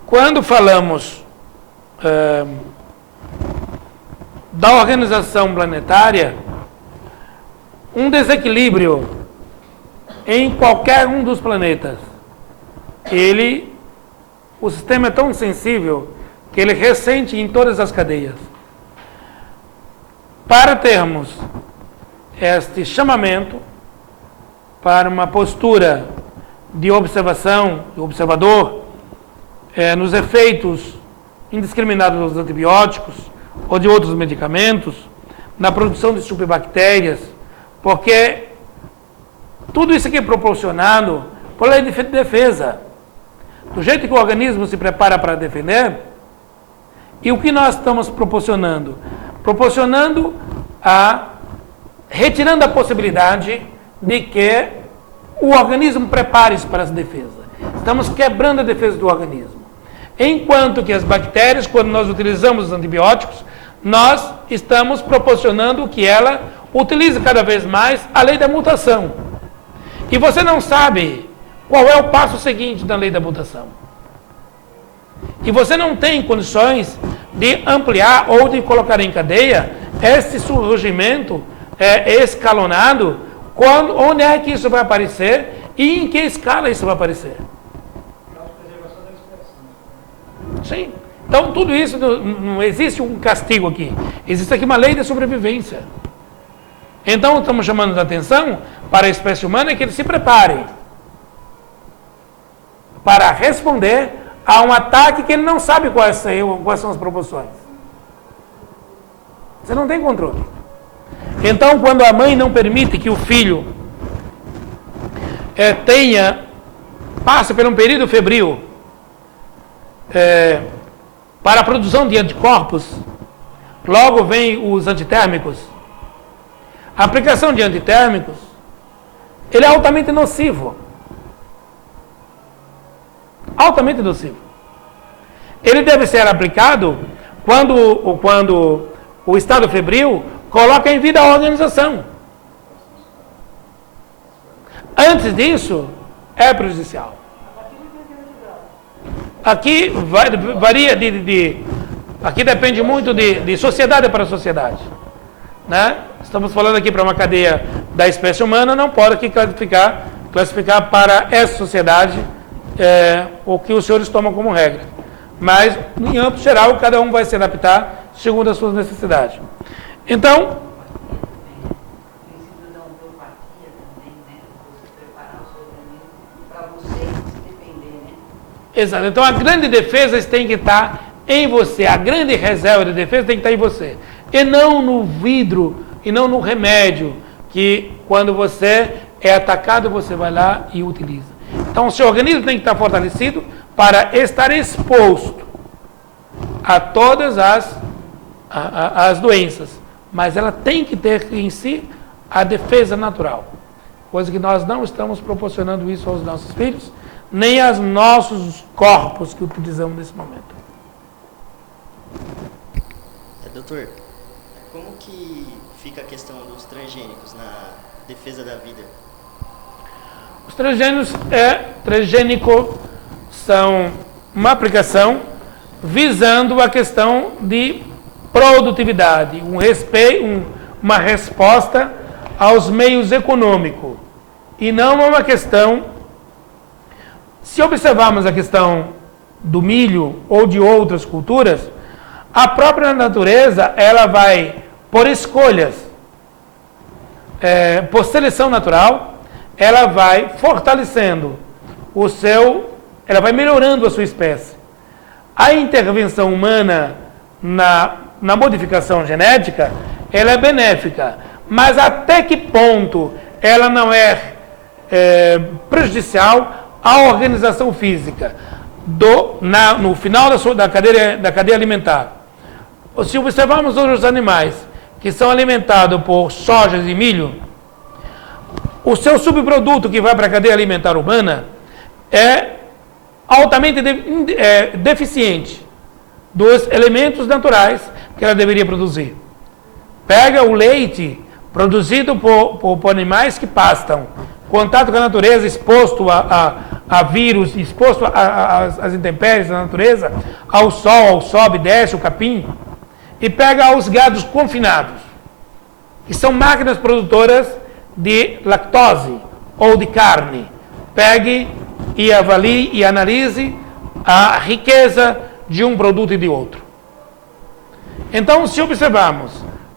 Quando falamos da organização planetária, um desequilíbrio em qualquer um dos planetas, o sistema é tão sensível que ele ressente em todas as cadeias. Para termos este chamamento para uma postura de observação, de observador, nos efeitos indiscriminados dos antibióticos ou de outros medicamentos, na produção de superbactérias, porque tudo isso aqui é proporcionado por lei de defesa. Do jeito que o organismo se prepara para defender, e o que nós estamos proporcionando? Proporcionando retirando a possibilidade de que o organismo prepare-se para essa defesa. Estamos quebrando a defesa do organismo. Enquanto que as bactérias, quando nós utilizamos os antibióticos, nós estamos proporcionando que ela utilize cada vez mais a lei da mutação. E você não sabe qual é o passo seguinte da lei da mutação. E você não tem condições de ampliar ou de colocar em cadeia esse surgimento escalonado, onde é que isso vai aparecer e em que escala isso vai aparecer. Sim. Então, tudo isso, não existe um castigo aqui. Existe aqui uma lei de sobrevivência. Então, estamos chamando a atenção para a espécie humana que ele se prepare para responder a um ataque que ele não sabe quais são as proporções. Você não tem controle. Então, quando a mãe não permite que o filho passe por um período febril para a produção de anticorpos, Logo vem os antitérmicos. A aplicação de antitérmicos, ele é altamente nocivo. Altamente nocivo. Ele deve ser aplicado quando o estado febril coloca em vida a organização. Antes disso, é prejudicial. Aqui varia aqui depende muito de sociedade para sociedade, né? Estamos falando aqui para uma cadeia da espécie humana, não pode aqui classificar para essa sociedade o que os senhores tomam como regra. Mas, em âmbito geral, cada um vai se adaptar segundo as suas necessidades. Então, princípio da homeopatia também, né? Você preparar o seu organismo para você se defender, né? exato. Então, a grande defesa tem que estar em você. A grande reserva de defesa tem que estar em você. E não no vidro, e não no remédio, que quando você é atacado, você vai lá e utiliza. Então, o seu organismo tem que estar fortalecido para estar exposto a todas as doenças. Mas ela tem que ter em si a defesa natural. Coisa que nós não estamos proporcionando isso aos nossos filhos, nem aos nossos corpos que utilizamos nesse momento. Doutor, como que fica a questão dos transgênicos na defesa da vida? Os transgênicos são uma aplicação visando a questão de produtividade, uma resposta aos meios econômicos e não uma questão. Se observarmos a questão do milho ou de outras culturas, a própria natureza ela vai por escolhas, por seleção natural, ela vai fortalecendo ela vai melhorando a sua espécie. A intervenção humana na modificação genética, ela é benéfica, mas até que ponto ela não é prejudicial à organização física no final da cadeia alimentar. Se observarmos outros animais que são alimentados por sojas e milho, o seu subproduto que vai para a cadeia alimentar humana é altamente deficiente dos elementos naturais que ela deveria produzir. Pega o leite produzido por animais que pastam, contato com a natureza, exposto a vírus, exposto às intempéries da natureza, ao sol, ao sobe, desce o capim, e pega os gados confinados, que são máquinas produtoras de lactose ou de carne. Pegue e avalie e analise a riqueza de um produto e de outro. Então, se observarmos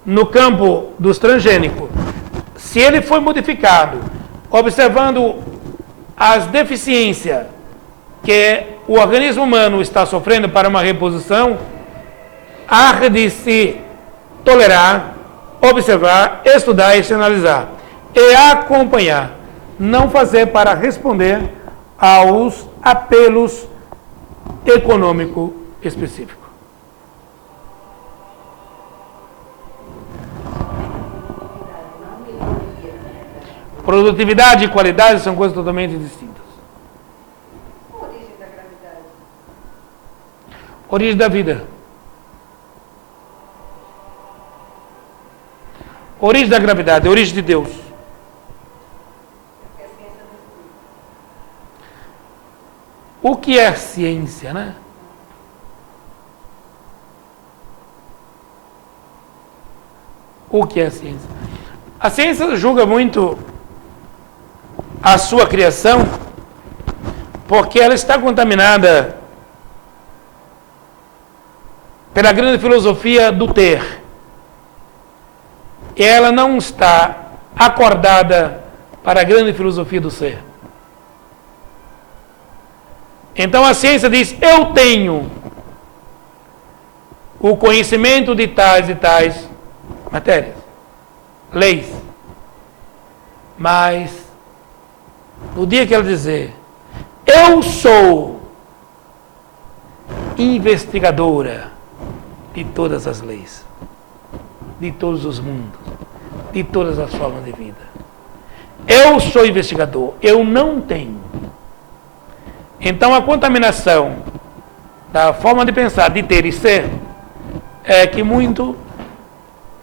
no campo dos transgênicos, se ele foi modificado, observando as deficiências que o organismo humano está sofrendo para uma reposição, há de se tolerar, observar, estudar e se analisar. E acompanhar. Não fazer para responder aos apelos econômicos específicos. Produtividade e qualidade são coisas totalmente distintas. Qual a origem da gravidade? Origem da vida. Origem da gravidade, origem de Deus. É a ciência do estudo. O que é ciência, né? O que é ciência? A ciência julga muito a sua criação porque ela está contaminada pela grande filosofia do ter. E ela não está acordada para a grande filosofia do ser. Então a ciência diz: eu tenho o conhecimento de tais e tais matérias, leis. Mas no dia que ela dizer: eu sou investigadora de todas as leis, de todos os mundos, de todas as formas de vida. Eu sou investigador, eu não tenho. Então a contaminação da forma de pensar, de ter e ser, é que muito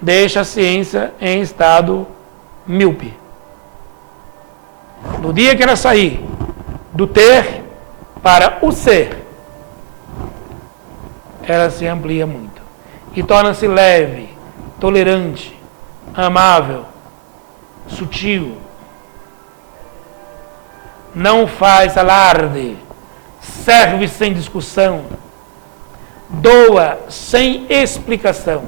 deixa a ciência em estado míope. No dia que ela sair do ter para o ser, ela se amplia muito e torna-se leve, tolerante, amável, sutil. Não faz alarde, serve sem discussão, doa sem explicação,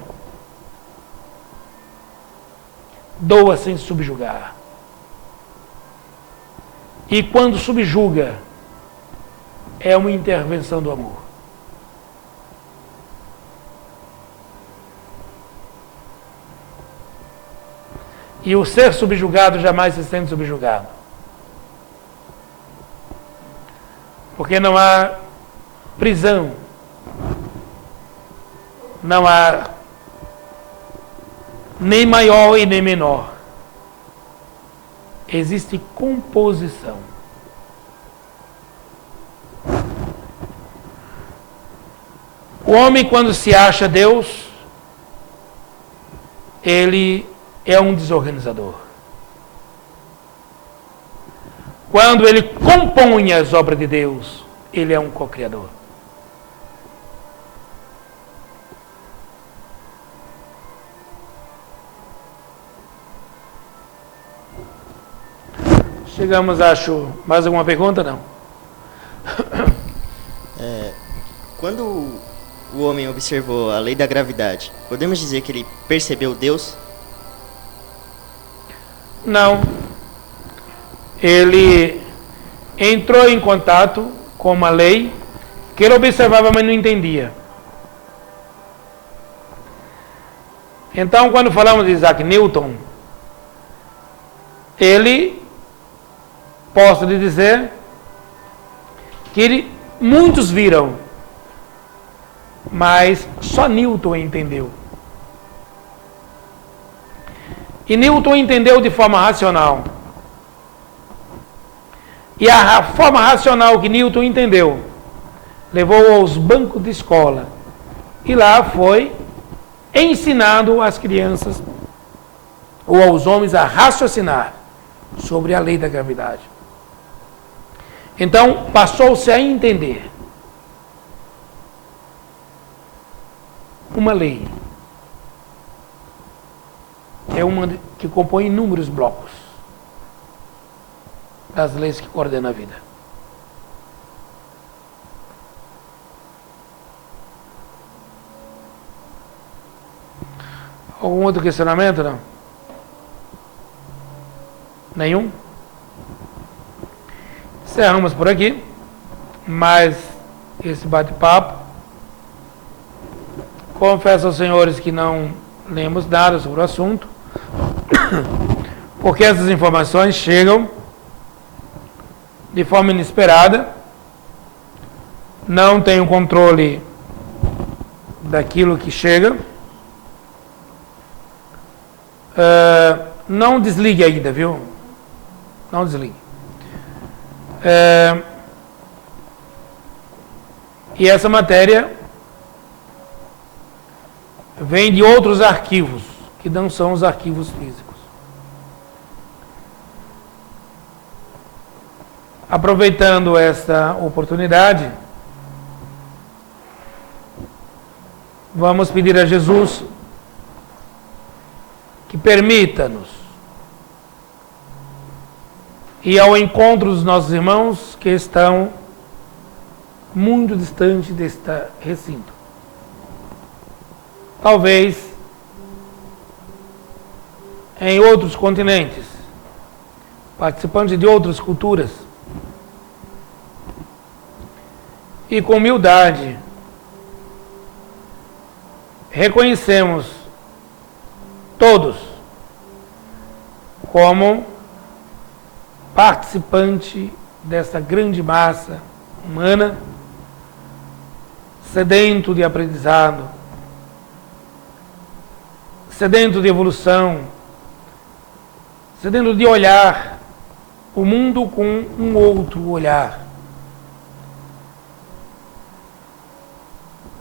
doa sem subjugar. E quando subjuga, é uma intervenção do amor. E o ser subjugado jamais se sente subjugado. Porque não há prisão, não há nem maior e nem menor. Existe composição. O homem, quando se acha Deus, ele é um desorganizador. Quando ele compõe as obras de Deus, ele é um co-criador. Chegamos, acho, mais alguma pergunta? Não. Quando o homem observou a lei da gravidade, podemos dizer que ele percebeu Deus? Não. Ele entrou em contato com uma lei que ele observava, mas não entendia. Então, quando falamos de Isaac Newton, ele, posso lhe dizer, que muitos viram, mas só Newton entendeu. E Newton entendeu de forma racional. E a forma racional que Newton entendeu levou aos bancos de escola. E lá foi ensinado às crianças ou aos homens a raciocinar sobre a lei da gravidade. Então, passou-se a entender uma lei. É uma que compõe inúmeros blocos das leis que coordenam a vida. Algum outro questionamento, não? Nenhum? Encerramos por aqui mais esse bate-papo. Confesso aos senhores que não lemos nada sobre o assunto, porque essas informações chegam de forma inesperada, não tenho controle daquilo que chega. Não desligue ainda, viu? Não desligue. E essa matéria vem de outros arquivos, que não são os arquivos físicos. Aproveitando esta oportunidade, vamos pedir a Jesus que permita-nos ir ao encontro dos nossos irmãos que estão muito distantes deste recinto. Talvez em outros continentes, participantes de outras culturas. E com humildade, reconhecemos todos como participante dessa grande massa humana, sedento de aprendizado, sedento de evolução, sedento de olhar o mundo com um outro olhar.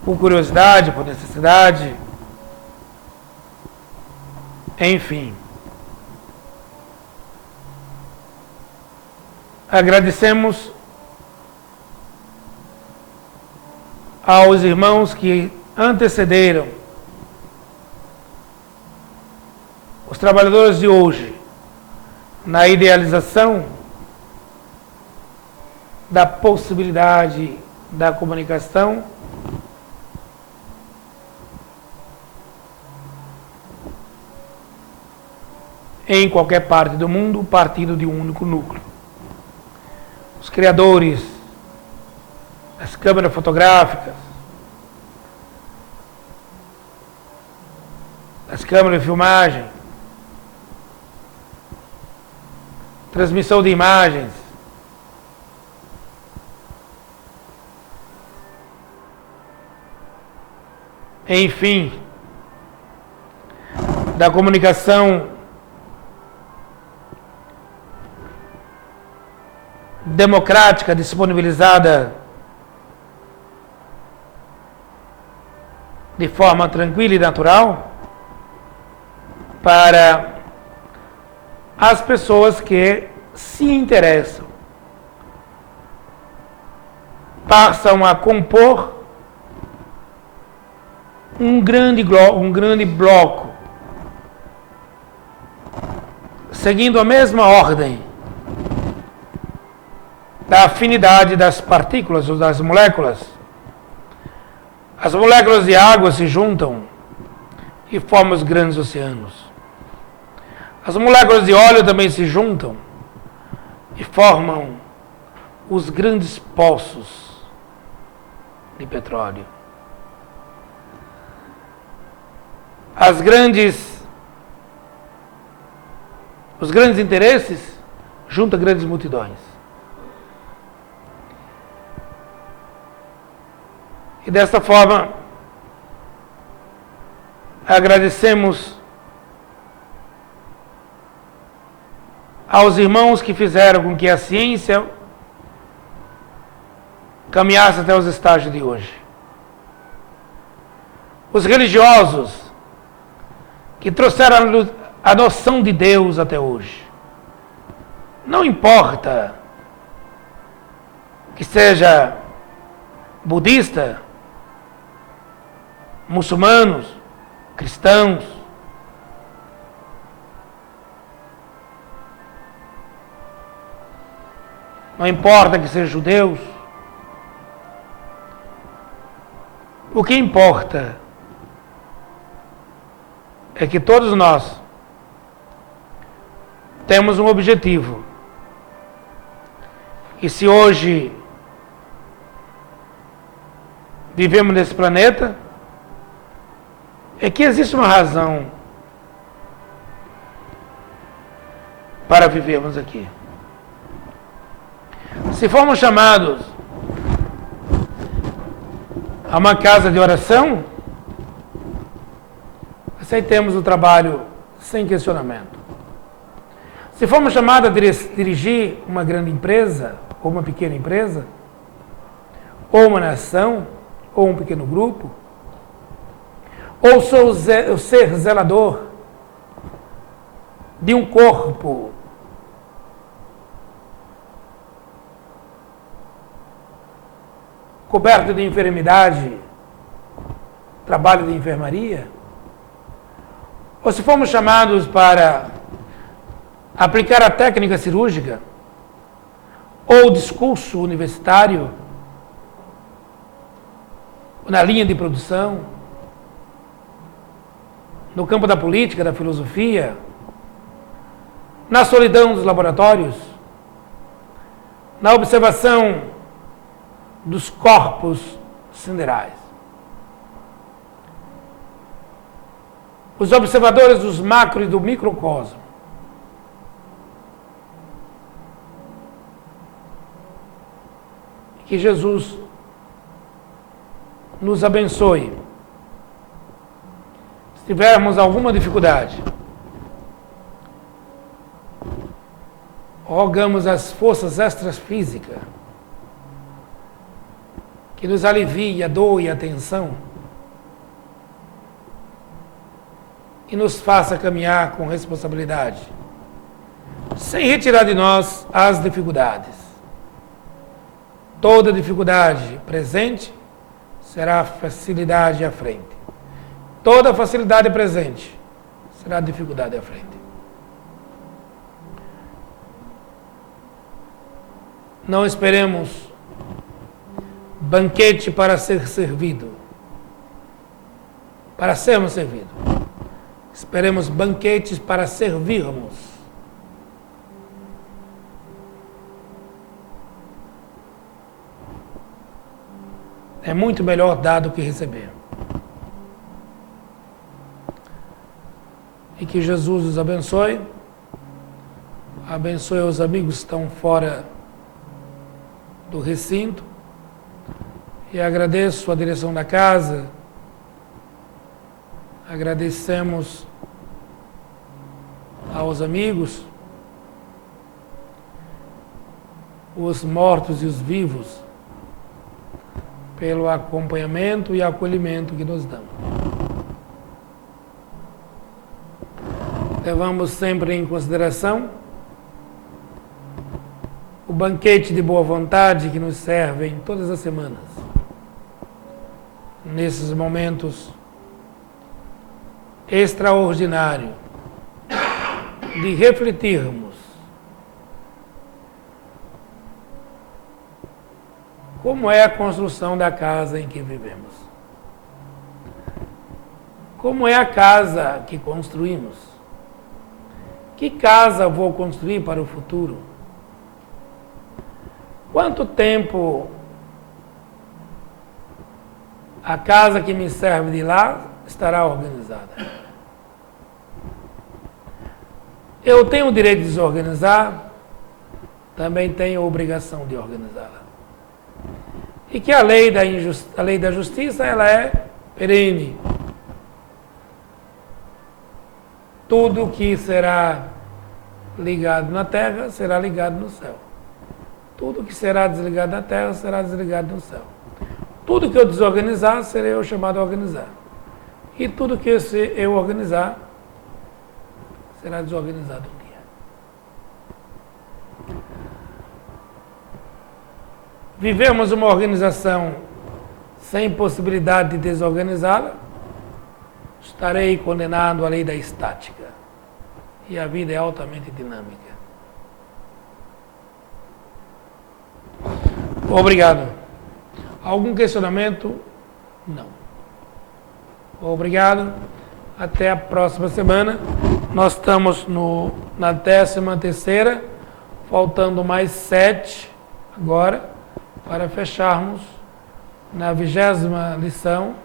Por curiosidade, por necessidade, enfim. Agradecemos aos irmãos que antecederam os trabalhadores de hoje na idealização da possibilidade da comunicação em qualquer parte do mundo, partindo de um único núcleo. Os criadores das câmeras fotográficas, das câmeras de filmagem, transmissão de imagens, enfim, da comunicação democrática disponibilizada de forma tranquila e natural para as pessoas que se interessam, passam a compor um grande bloco, seguindo a mesma ordem da afinidade das partículas ou das moléculas. As moléculas de água se juntam e formam os grandes oceanos. As moléculas de óleo também se juntam e formam os grandes poços de petróleo. Os grandes interesses juntam grandes multidões. E desta forma, agradecemos aos irmãos que fizeram com que a ciência caminhasse até os estágios de hoje. Os religiosos que trouxeram a noção de Deus até hoje. Não importa que seja budista, muçulmanos, cristãos, não importa que sejam judeus, o que importa é que todos nós temos um objetivo. E se hoje vivemos nesse planeta, é que existe uma razão para vivermos aqui. Se formos chamados a uma casa de oração, aceitemos o trabalho sem questionamento. Se formos chamados a dirigir uma grande empresa, ou uma pequena empresa, ou uma nação, ou um pequeno grupo, ou ser zelador de um corpo coberto de enfermidade, trabalho de enfermaria, ou se formos chamados para aplicar a técnica cirúrgica, ou discurso universitário, na linha de produção, no campo da política, da filosofia, na solidão dos laboratórios, na observação dos corpos siderais. Os observadores dos macro e do microcosmo. Que Jesus nos abençoe. tivermos alguma dificuldade, rogamos as forças extrafísicas que nos alivie a dor e a tensão e nos faça caminhar com responsabilidade, sem retirar de nós as dificuldades. Toda dificuldade presente será facilidade à frente. Toda facilidade presente será dificuldade à frente. Não esperemos banquete para ser servido, para sermos servidos. Esperemos banquetes para servirmos. É muito melhor dar do que receber. E que Jesus os abençoe. Abençoe os amigos que estão fora do recinto. E agradeço a direção da casa. Agradecemos aos amigos, os mortos e os vivos, pelo acompanhamento e acolhimento que nos dão. Levamos sempre em consideração o banquete de boa vontade que nos serve em todas as semanas. Nesses momentos extraordinários de refletirmos como é a construção da casa em que vivemos. Como é a casa que construímos? Que casa vou construir para o futuro? Quanto tempo a casa que me serve de lá estará organizada? Eu tenho o direito de desorganizar, também tenho a obrigação de organizá-la. E que a lei da justiça, ela é perene. Tudo que será ligado na terra, será ligado no céu. Tudo que será desligado na terra, será desligado no céu. Tudo que eu desorganizar, serei eu chamado a organizar. E tudo que eu organizar, será desorganizado um dia. Vivemos uma organização sem possibilidade de desorganizá-la, estarei condenado à lei da estática. E a vida é altamente dinâmica. Obrigado. Algum questionamento? Não. Obrigado. Até a próxima semana. Nós estamos na 13ª, faltando mais 7 agora, para fecharmos na 20ª lição,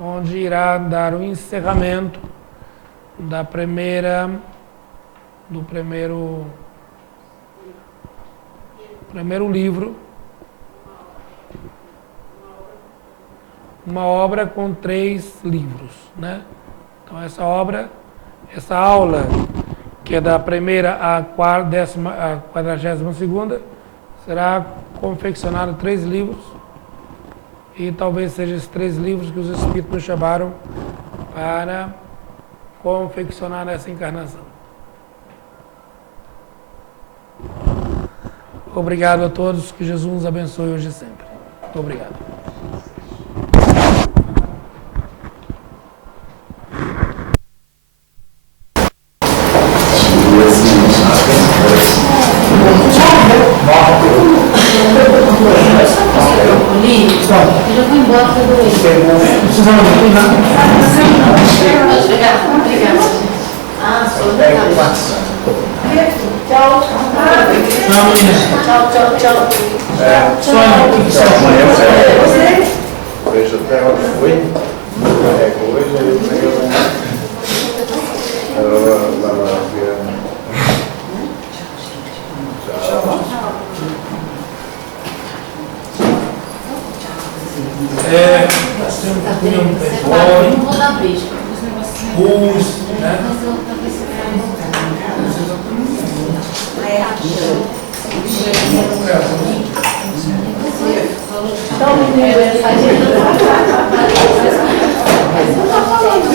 onde irá dar o encerramento do primeiro livro, uma obra com 3 livros, né? Então essa aula, que é da primeira à 42ª, será confeccionado 3 livros, e talvez sejam esses 3 livros que os Espíritos nos chamaram para confeccionar essa encarnação. Obrigado a todos, que Jesus nos abençoe hoje e sempre. Muito obrigado. Eu já fui embora, foi do Obrigada. Ah, sou obrigada. Tchau. Tchau. Vejo até onde foi. Hoje ele veio. Nós temos um pessoal. Não vou dar beijo. pus, né? Então, meninas, a gente não tá falando.